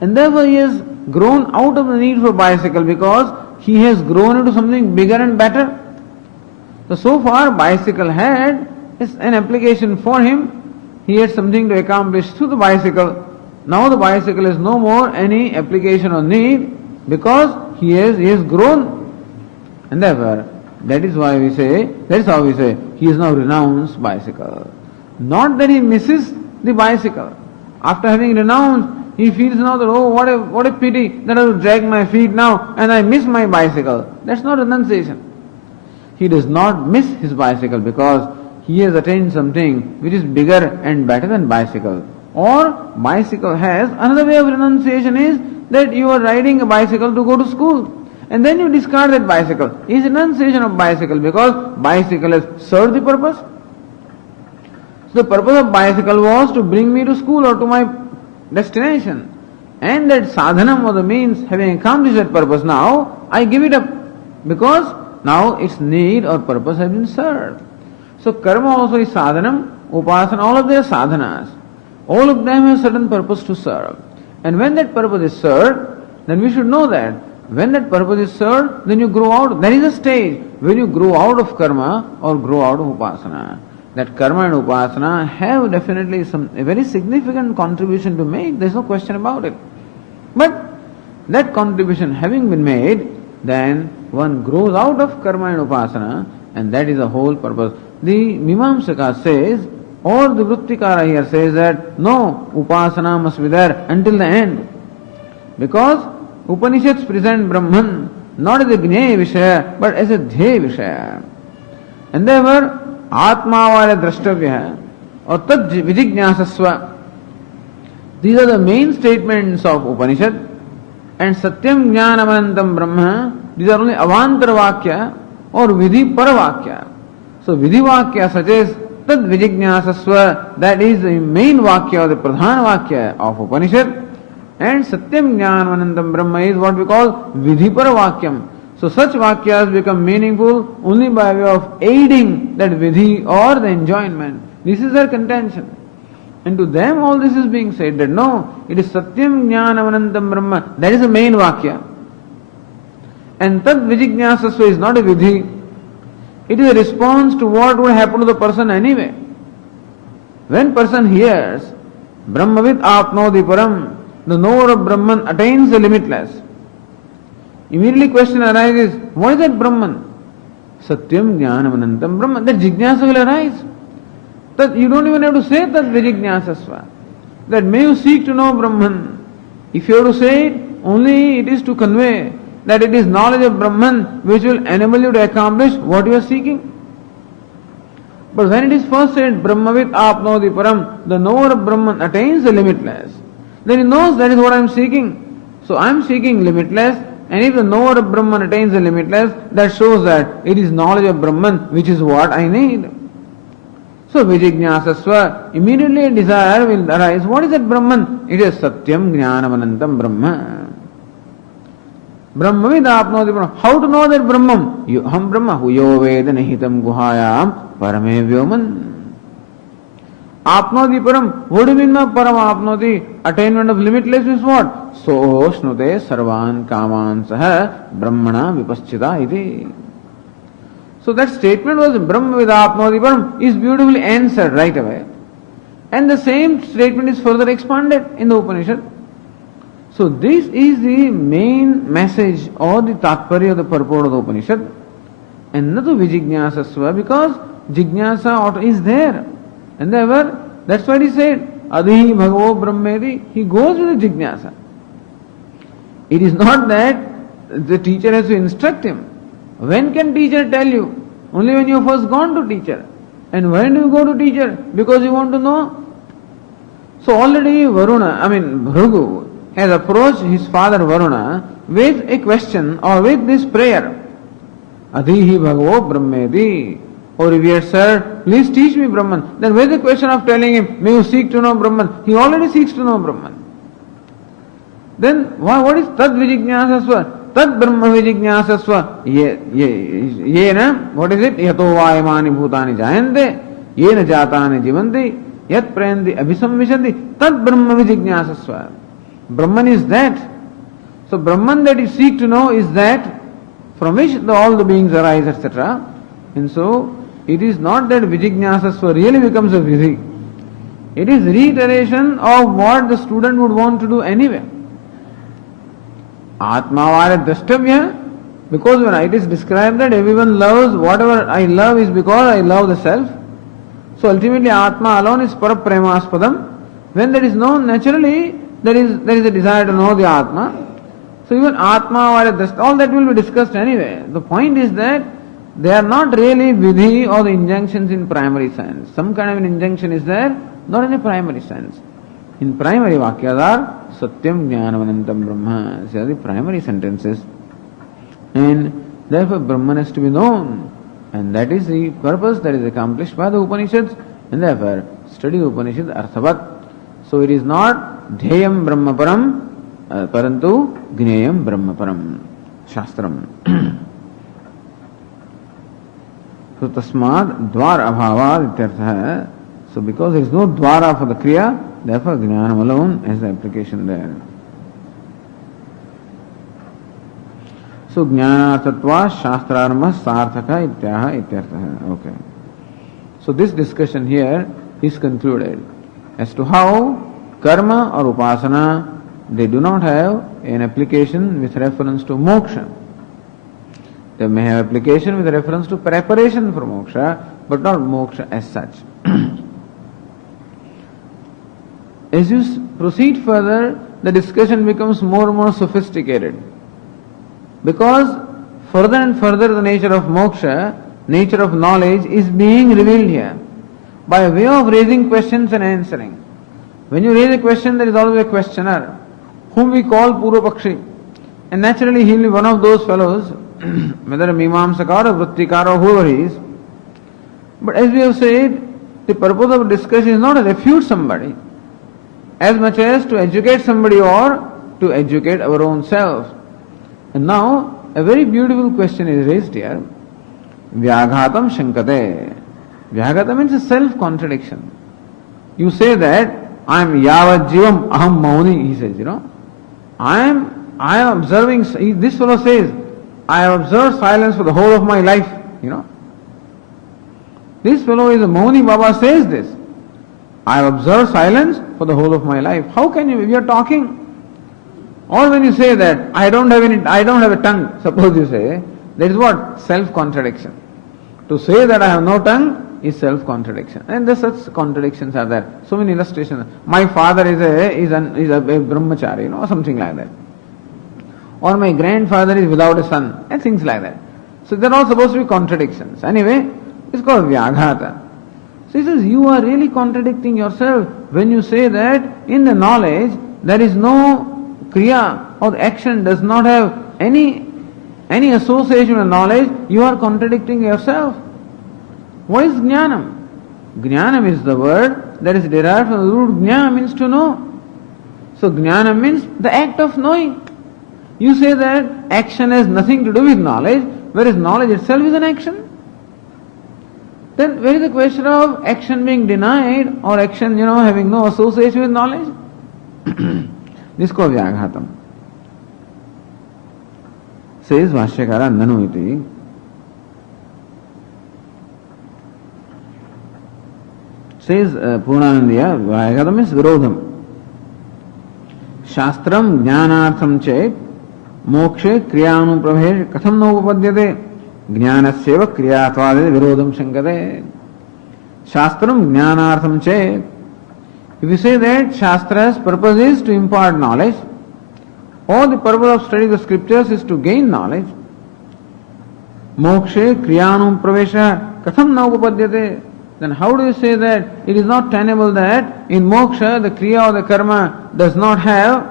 And therefore he has grown out of the need for bicycle because he has grown into something bigger and better. So far bicycle had an application for him. He had something to accomplish through the bicycle. Now the bicycle is no more any application or need because he has grown. And therefore, that is how we say, he has now renounced bicycle. Not that he misses the bicycle. After having renounced, he feels now that, oh, what a pity that I will drag my feet now and I miss my bicycle. That's not renunciation. He does not miss his bicycle because he has attained something which is bigger and better than bicycle. Or bicycle has another way of renunciation is that you are riding a bicycle to go to school and then you discard that bicycle. Is renunciation of bicycle because bicycle has served the purpose. So the purpose of bicycle was to bring me to school or to my destination. And that sadhanam or the means having accomplished that purpose, now I give it up because now its need or purpose has been served. So karma also is sadhanam, upasana, all of them are sadhanas. All of them have certain purpose to serve. And when that purpose is served, then we should know that when that purpose is served, then you grow out. There is a stage when you grow out of karma or grow out of upasana. That karma and upasana have definitely a very significant contribution to make, there is no question about it. But that contribution having been made, then one grows out of karma and upasana, and that is the whole purpose. The Mimamsaka says, or the Vrittikara here says that no, upasana must be there until the end. Because Upanishads present Brahman not as a Gnaya Vishaya, but as a Dhyeya Vishaya. And therefore, Atma vale drashtavya hai or tad vijignasasva. These are the main statements of Upanishad. And Satyam Jnanamanantam Brahma, these are only Avantara Vakya or Vidhi Paravakya. So Vidhi Vakya such as tad vijignasasva, that is the main Vakya or the Pradhan Vakya of Upanishad. And Satyam Jnanamanantam Brahma is what we call Vidhi Paravakyam. So such vakyas become meaningful only by way of aiding that vidhi or the enjoyment. This is their contention. And to them all this is being said that no, it is Satyam Jnanamanantam Brahma. That is the main vakya. And Tad Vijignasasva is not a vidhi. It is a response to what would happen to the person anyway. When person hears Brahmavit Apnodi Param, the knower of Brahman attains the limitless. Immediately question arises, what is that Brahman? Satyam Jnanamanantam Brahman. That jignasa will arise. That you don't even have to say that vijignasasva. That may you seek to know Brahman. If you have to say it, only it is to convey that it is knowledge of Brahman which will enable you to accomplish what you are seeking. But when it is first said, Brahmavit Apnodi Param, the knower of Brahman attains the limitless, then he knows that is what I am seeking. So I am seeking limitless. And if the knower of Brahman attains the limitless, that shows that it is knowledge of Brahman which is what I need. So Vijignasasva, immediately a desire will arise. What is that Brahman? It is Satyam Jnanamanantam Brahma. Brahmavid apnoti Brahma. How to know that Brahman? Ham Brahma huyo veda nihitam guhayam parame vyoman. Apnoti param. What do you mean by param apnoti? Attainment of limitless is what? So shnute sarvan kaman saha brahmana vipaschita iti. So that statement was Brahma vidapnoti param is beautifully answered right away. And the same statement is further expanded in the Upanishad. So this is the main message or the tatparya, the purport of the Upanishad. And not the vijignasasva, because jignasa is there. And therefore, that's what he said, Adhi Bhagavo Brahmedi, he goes with the jignasa. It is not that the teacher has to instruct him. When can teacher tell you? Only when you have first gone to teacher. And when do you go to teacher? Because you want to know. So already Bhrigu has approached his father Varuna with a question or with this prayer. Adhihi Bhagavo Brahmedi. "Oh revered sir, please teach me Brahman." Then where is the question of telling him, "May you seek to know Brahman"? He already seeks to know Brahman. Then what is tad vijijñāsasva? Tad brahma vijijñāsasva. Yena, what is it? Yato vāyamāni bhūtāni jayante, yena jātāni jivanti, yat prayanti abhisamvishanti, tad brahma vijijñāsasva. Brahman is that. So Brahman that you seek to know is that from which all the beings arise, etc. And so it is not that vijijñāsasva really becomes a vidhi. It is reiteration of what the student would want to do anyway. Atmavare drashtavya, because when it is described that everyone loves, whatever I love is because I love the self. So ultimately Atma alone is parapremaspadam. When that is known, naturally there is a desire to know the Atma. So even Atmavare drashtavya, all that will be discussed anyway. The point is that they are not really vidhi or the injunctions in primary sense. Some kind of an injunction is there, not in a primary sense. In primary vakyas are Satyam Jnanam Anantam Brahma. These are the primary sentences. And therefore Brahman has to be known. And that is the purpose that is accomplished by the Upanishads. And therefore study the Upanishads arthavat. So it is not Dhyayam Brahmaparam, Parantu Gneyam Brahmaparam. Shastram. So tasmad dwar abhavad ityartha. So because there is no dwara for the kriya, therefore jnanam alone has the application there. So jnanatattva shastrarma sarthaka ityaha ityartha. Okay. So this discussion here is concluded as to how karma or upasana, they do not have an application with reference to moksha. They may have application with reference to preparation for moksha, but not moksha as such. As you proceed further, the discussion becomes more and more sophisticated. Because further and further the nature of moksha, nature of knowledge is being revealed here by way of raising questions and answering. When you raise a question, there is always a questioner whom we call Purvapakshi. And naturally he will be one of those fellows, whether a Mimamsaka or a Vrittikara or whoever he is. But as we have said, the purpose of discussion is not to refute somebody, as much as to educate somebody or to educate our own self. And now, a very beautiful question is raised here. Vyaghatam shankate. Vyaghatam means a self-contradiction. You say that, I am yavad jivam aham mauni, he says, I am observing, this fellow says, I have observed silence for the whole of my life, This fellow is a Mauni Baba says this. I have observed silence for the whole of my life. How can you, if you are talking? Or when you say that, I don't have a tongue, suppose you say, that is what? Self-contradiction. To say that I have no tongue is self-contradiction. And there such contradictions are there. So many illustrations. My father is a brahmachari, or something like that. Or my grandfather is without a son, and things like that. So they are all supposed to be contradictions. Anyway, it's called Vyaghata. So he says, you are really contradicting yourself when you say that in the knowledge there is no kriya or the action does not have any association with knowledge. You are contradicting yourself. What is jnanam? Jnanam is the word that is derived from the root jna, means to know. So jnanam means the act of knowing. You say that action has nothing to do with knowledge, whereas knowledge itself is an action. Then where is the question of action being denied or action, having no association with knowledge? This is called Vyaghatam. Says Vashyakara Nanu iti. Says Purnanandiya, Vyaghatam is Virodham. Shastram Jnanartham chet Mokshe Kriyanuprabhe Katham Nopapadyate Jnanasyeva Kriyatvade Virodham Shankade. Shastram Jnanartham chet. If you say that Shastra's purpose is to impart knowledge, or the purpose of studying the scriptures is to gain knowledge, Mokshe Kriyanupravesha Katham Nopapadyate. Then how do you say that it is not tenable that in moksha the kriya or the karma does not have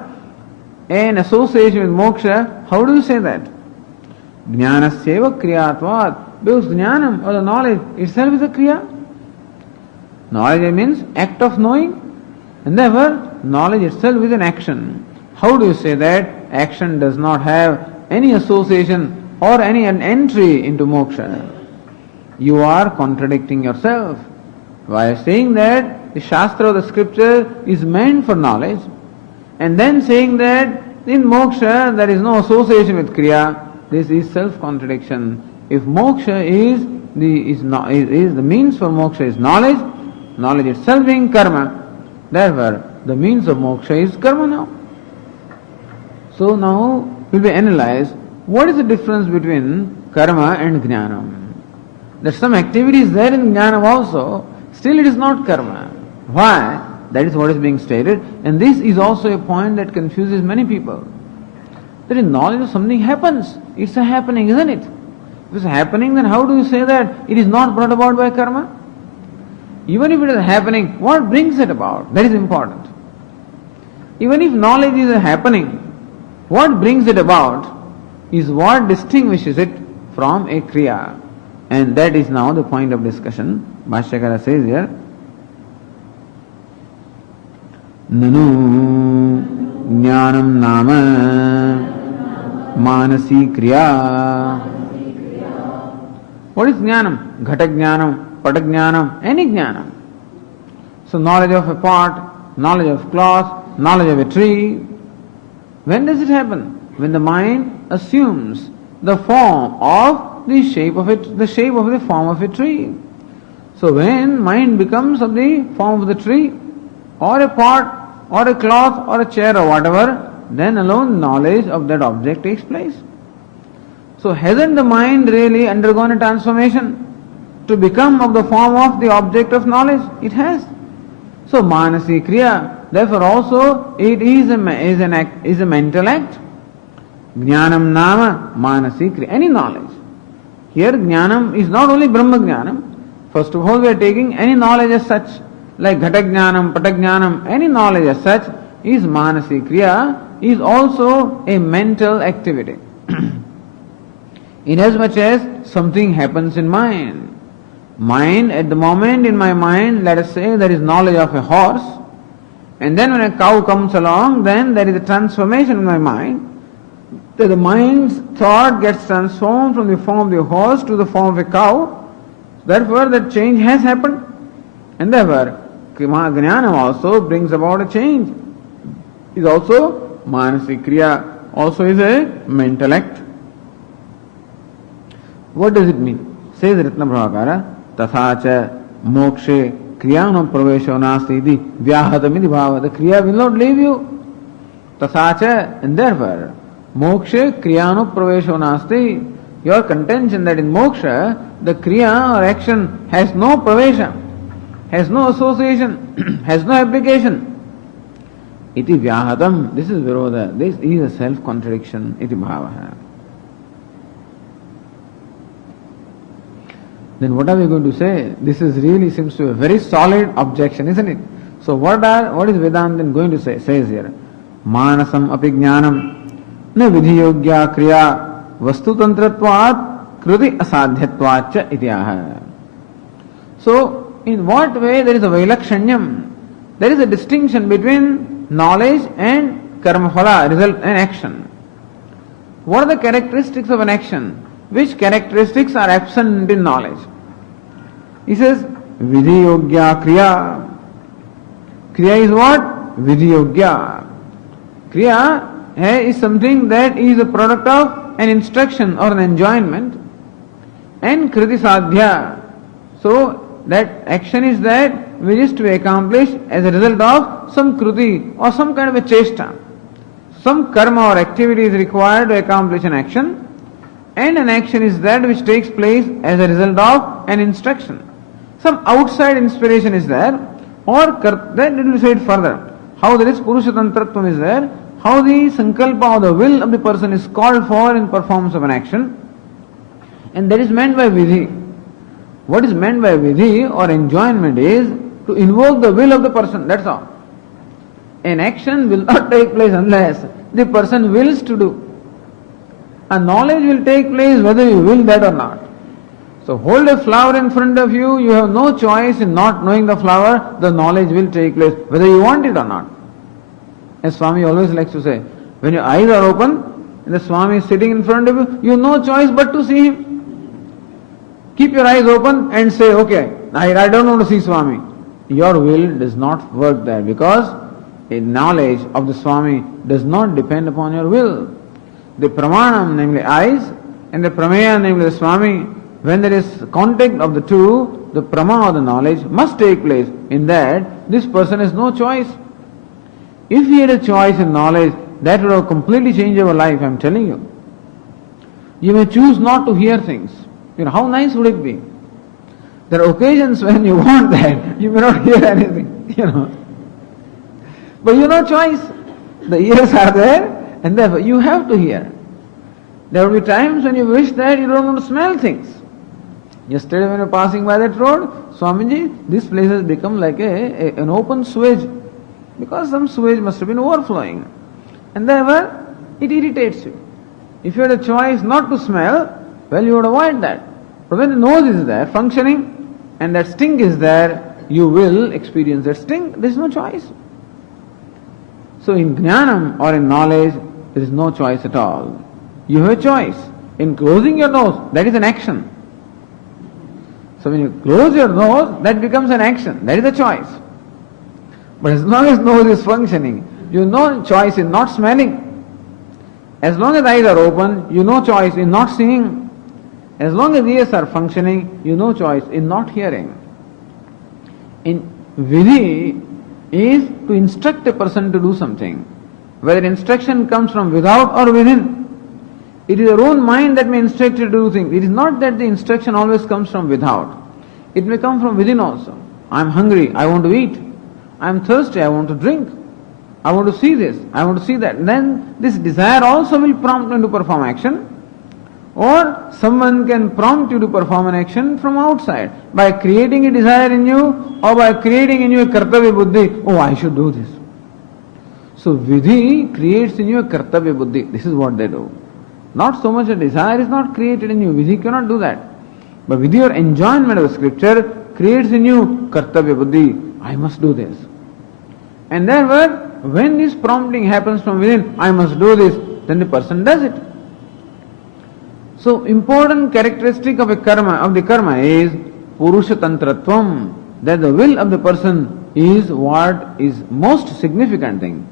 an association with moksha? How do you say that? Jnanasyeva kriyatvat. Because jnanam or the knowledge itself is a kriya. Knowledge means act of knowing, and therefore knowledge itself is an action. How do you say that action does not have any association or any an entry into moksha? You are contradicting yourself by saying that the Shastra or the scripture is meant for knowledge, and then saying that in moksha there is no association with kriya. This is self-contradiction. If moksha is the means for moksha is knowledge, knowledge itself being karma, therefore the means of moksha is karma now. So now will be analyzed what is the difference between karma and jnanam. There's some activities there in jnanam also, still it is not karma. Why? That is what is being stated, and this is also a point that confuses many people. That in knowledge of something happens, it's a happening, isn't it? If it's happening, then how do you say that it is not brought about by karma? Even if it is happening, what brings it about? That is important. Even if knowledge is a happening, what brings it about is what distinguishes it from a kriya. And that is now the point of discussion. Bhashyakara says here, Nanu jnanam nama manasi kriya. What is jnanam? Ghata jnanam, pada jnanam, any jnanam. So knowledge of a pot, knowledge of cloth, knowledge of a tree. When does it happen? When the mind assumes the form of the shape of it, the shape of the form of a tree. So when mind becomes of the form of the tree, or a pot, or a cloth, or a chair, or whatever, then alone knowledge of that object takes place. So hasn't the mind really undergone a transformation to become of the form of the object of knowledge? It has. So manasi kriya, therefore also it is a mental act. Jnanam nama manasi kriya, any knowledge. Here jnanam is not only Brahma jnanam. First of all we are taking any knowledge as such, like ghata jnanam, pata jnanam, any knowledge as such is manasi kriya, is also a mental activity. Inasmuch as something happens in mind. Mind, at the moment in my mind, let us say there is knowledge of a horse, and then when a cow comes along, then there is a transformation in my mind. The mind's thought gets transformed from the form of the horse to the form of a cow. Therefore, that change has happened. And therefore, jnanam also brings about a change. Is also manasi kriya, also is a mental act. What does it mean? Says Ratna Prabhakara, Tathacha mokshe kriyano pravesho nasti iti vyahatamiti bhava. The kriya will not leave you. Tathacha, and therefore, mokshe kriyano pravesho nasti. Your contention that in moksha, the kriya or action has no pravesha, has no association, has no application. Iti vyahatam, this is virodha, this is a self-contradiction, iti bhavaha. Then what are we going to say? This is really seems to be a very solid objection, isn't it? So what is Vedanta going to say? Says here, manasam api jnanam na vidhiyogya kriya vastutantratvat kriti asadhyatvacha ityaha. So in what way there is a vailakshanyam? There is a distinction between knowledge and karmaphala, result and action. What are the characteristics of an action? Which characteristics are absent in knowledge? He says, vidhiyogya kriya. Kriya is what? Vidhiyogya. Kriya is something that is a product of an instruction or an enjoyment. And kriti sadhya. So that action is that which is to be accomplished as a result of some kriti or some kind of a chesta. Some karma or activity is required to accomplish an action. And an action is that which takes place as a result of an instruction. Some outside inspiration is there, or then it will say it further. How there is Purusha Tantratvam is there, how the sankalpa or the will of the person is called for in performance of an action, and that is meant by vidhi. What is meant by vidhi or enjoyment is to invoke the will of the person, that's all. An action will not take place unless the person wills to do. A knowledge will take place whether you will that or not. So hold a flower in front of you, you have no choice in not knowing the flower, the knowledge will take place, whether you want it or not. As Swami always likes to say, when your eyes are open, and the Swami is sitting in front of you, you have no choice but to see him. Keep your eyes open and say, okay, I don't want to see Swami. Your will does not work there, because a knowledge of the Swami does not depend upon your will. The pramanam, namely eyes, and the prameya, namely the Swami, when there is contact of the two, the prama or the knowledge must take place. In that, this person has no choice. If he had a choice in knowledge, that would have completely changed our life, I am telling you. You may choose not to hear things. How nice would it be? There are occasions when you want that, you may not hear anything, But you have no choice. The ears are there, and therefore you have to hear. There will be times when you wish that you don't want to smell things. Yesterday when you were passing by that road, Swamiji, this place has become like an open sewage, because some sewage must have been overflowing. And therefore, it irritates you. If you had a choice not to smell, well, you would avoid that. But when the nose is there, functioning, and that stink is there, you will experience that stink. There is no choice. So in jnanam or in knowledge, there is no choice at all. You have a choice. In closing your nose, that is an action. So when you close your nose, that becomes an action. That is a choice. But as long as nose is functioning, you have no choice in not smelling. As long as eyes are open, you have no choice in not seeing. As long as ears are functioning, you have no choice in not hearing. In Vidhi is to instruct a person to do something. Whether instruction comes from without or within, it is your own mind that may instruct you to do things. It is not that the instruction always comes from without. It may come from within also. I am hungry, I want to eat. I am thirsty, I want to drink. I want to see this, I want to see that. Then this desire also will prompt you to perform action. Or someone can prompt you to perform an action from outside by creating a desire in you, or by creating in you a kartavya buddhi. Oh, I should do this. So Vidhi creates in you a kartavya buddhi. This is what they do. Not so much a desire is not created in you. Vidhi cannot do that. But with your enjoyment of the scripture creates in you kartavya buddhi. I must do this. And therefore, when this prompting happens from within, I must do this, then the person does it. So important characteristic of the karma is purusha tantratvam, that the will of the person is what is most significant thing.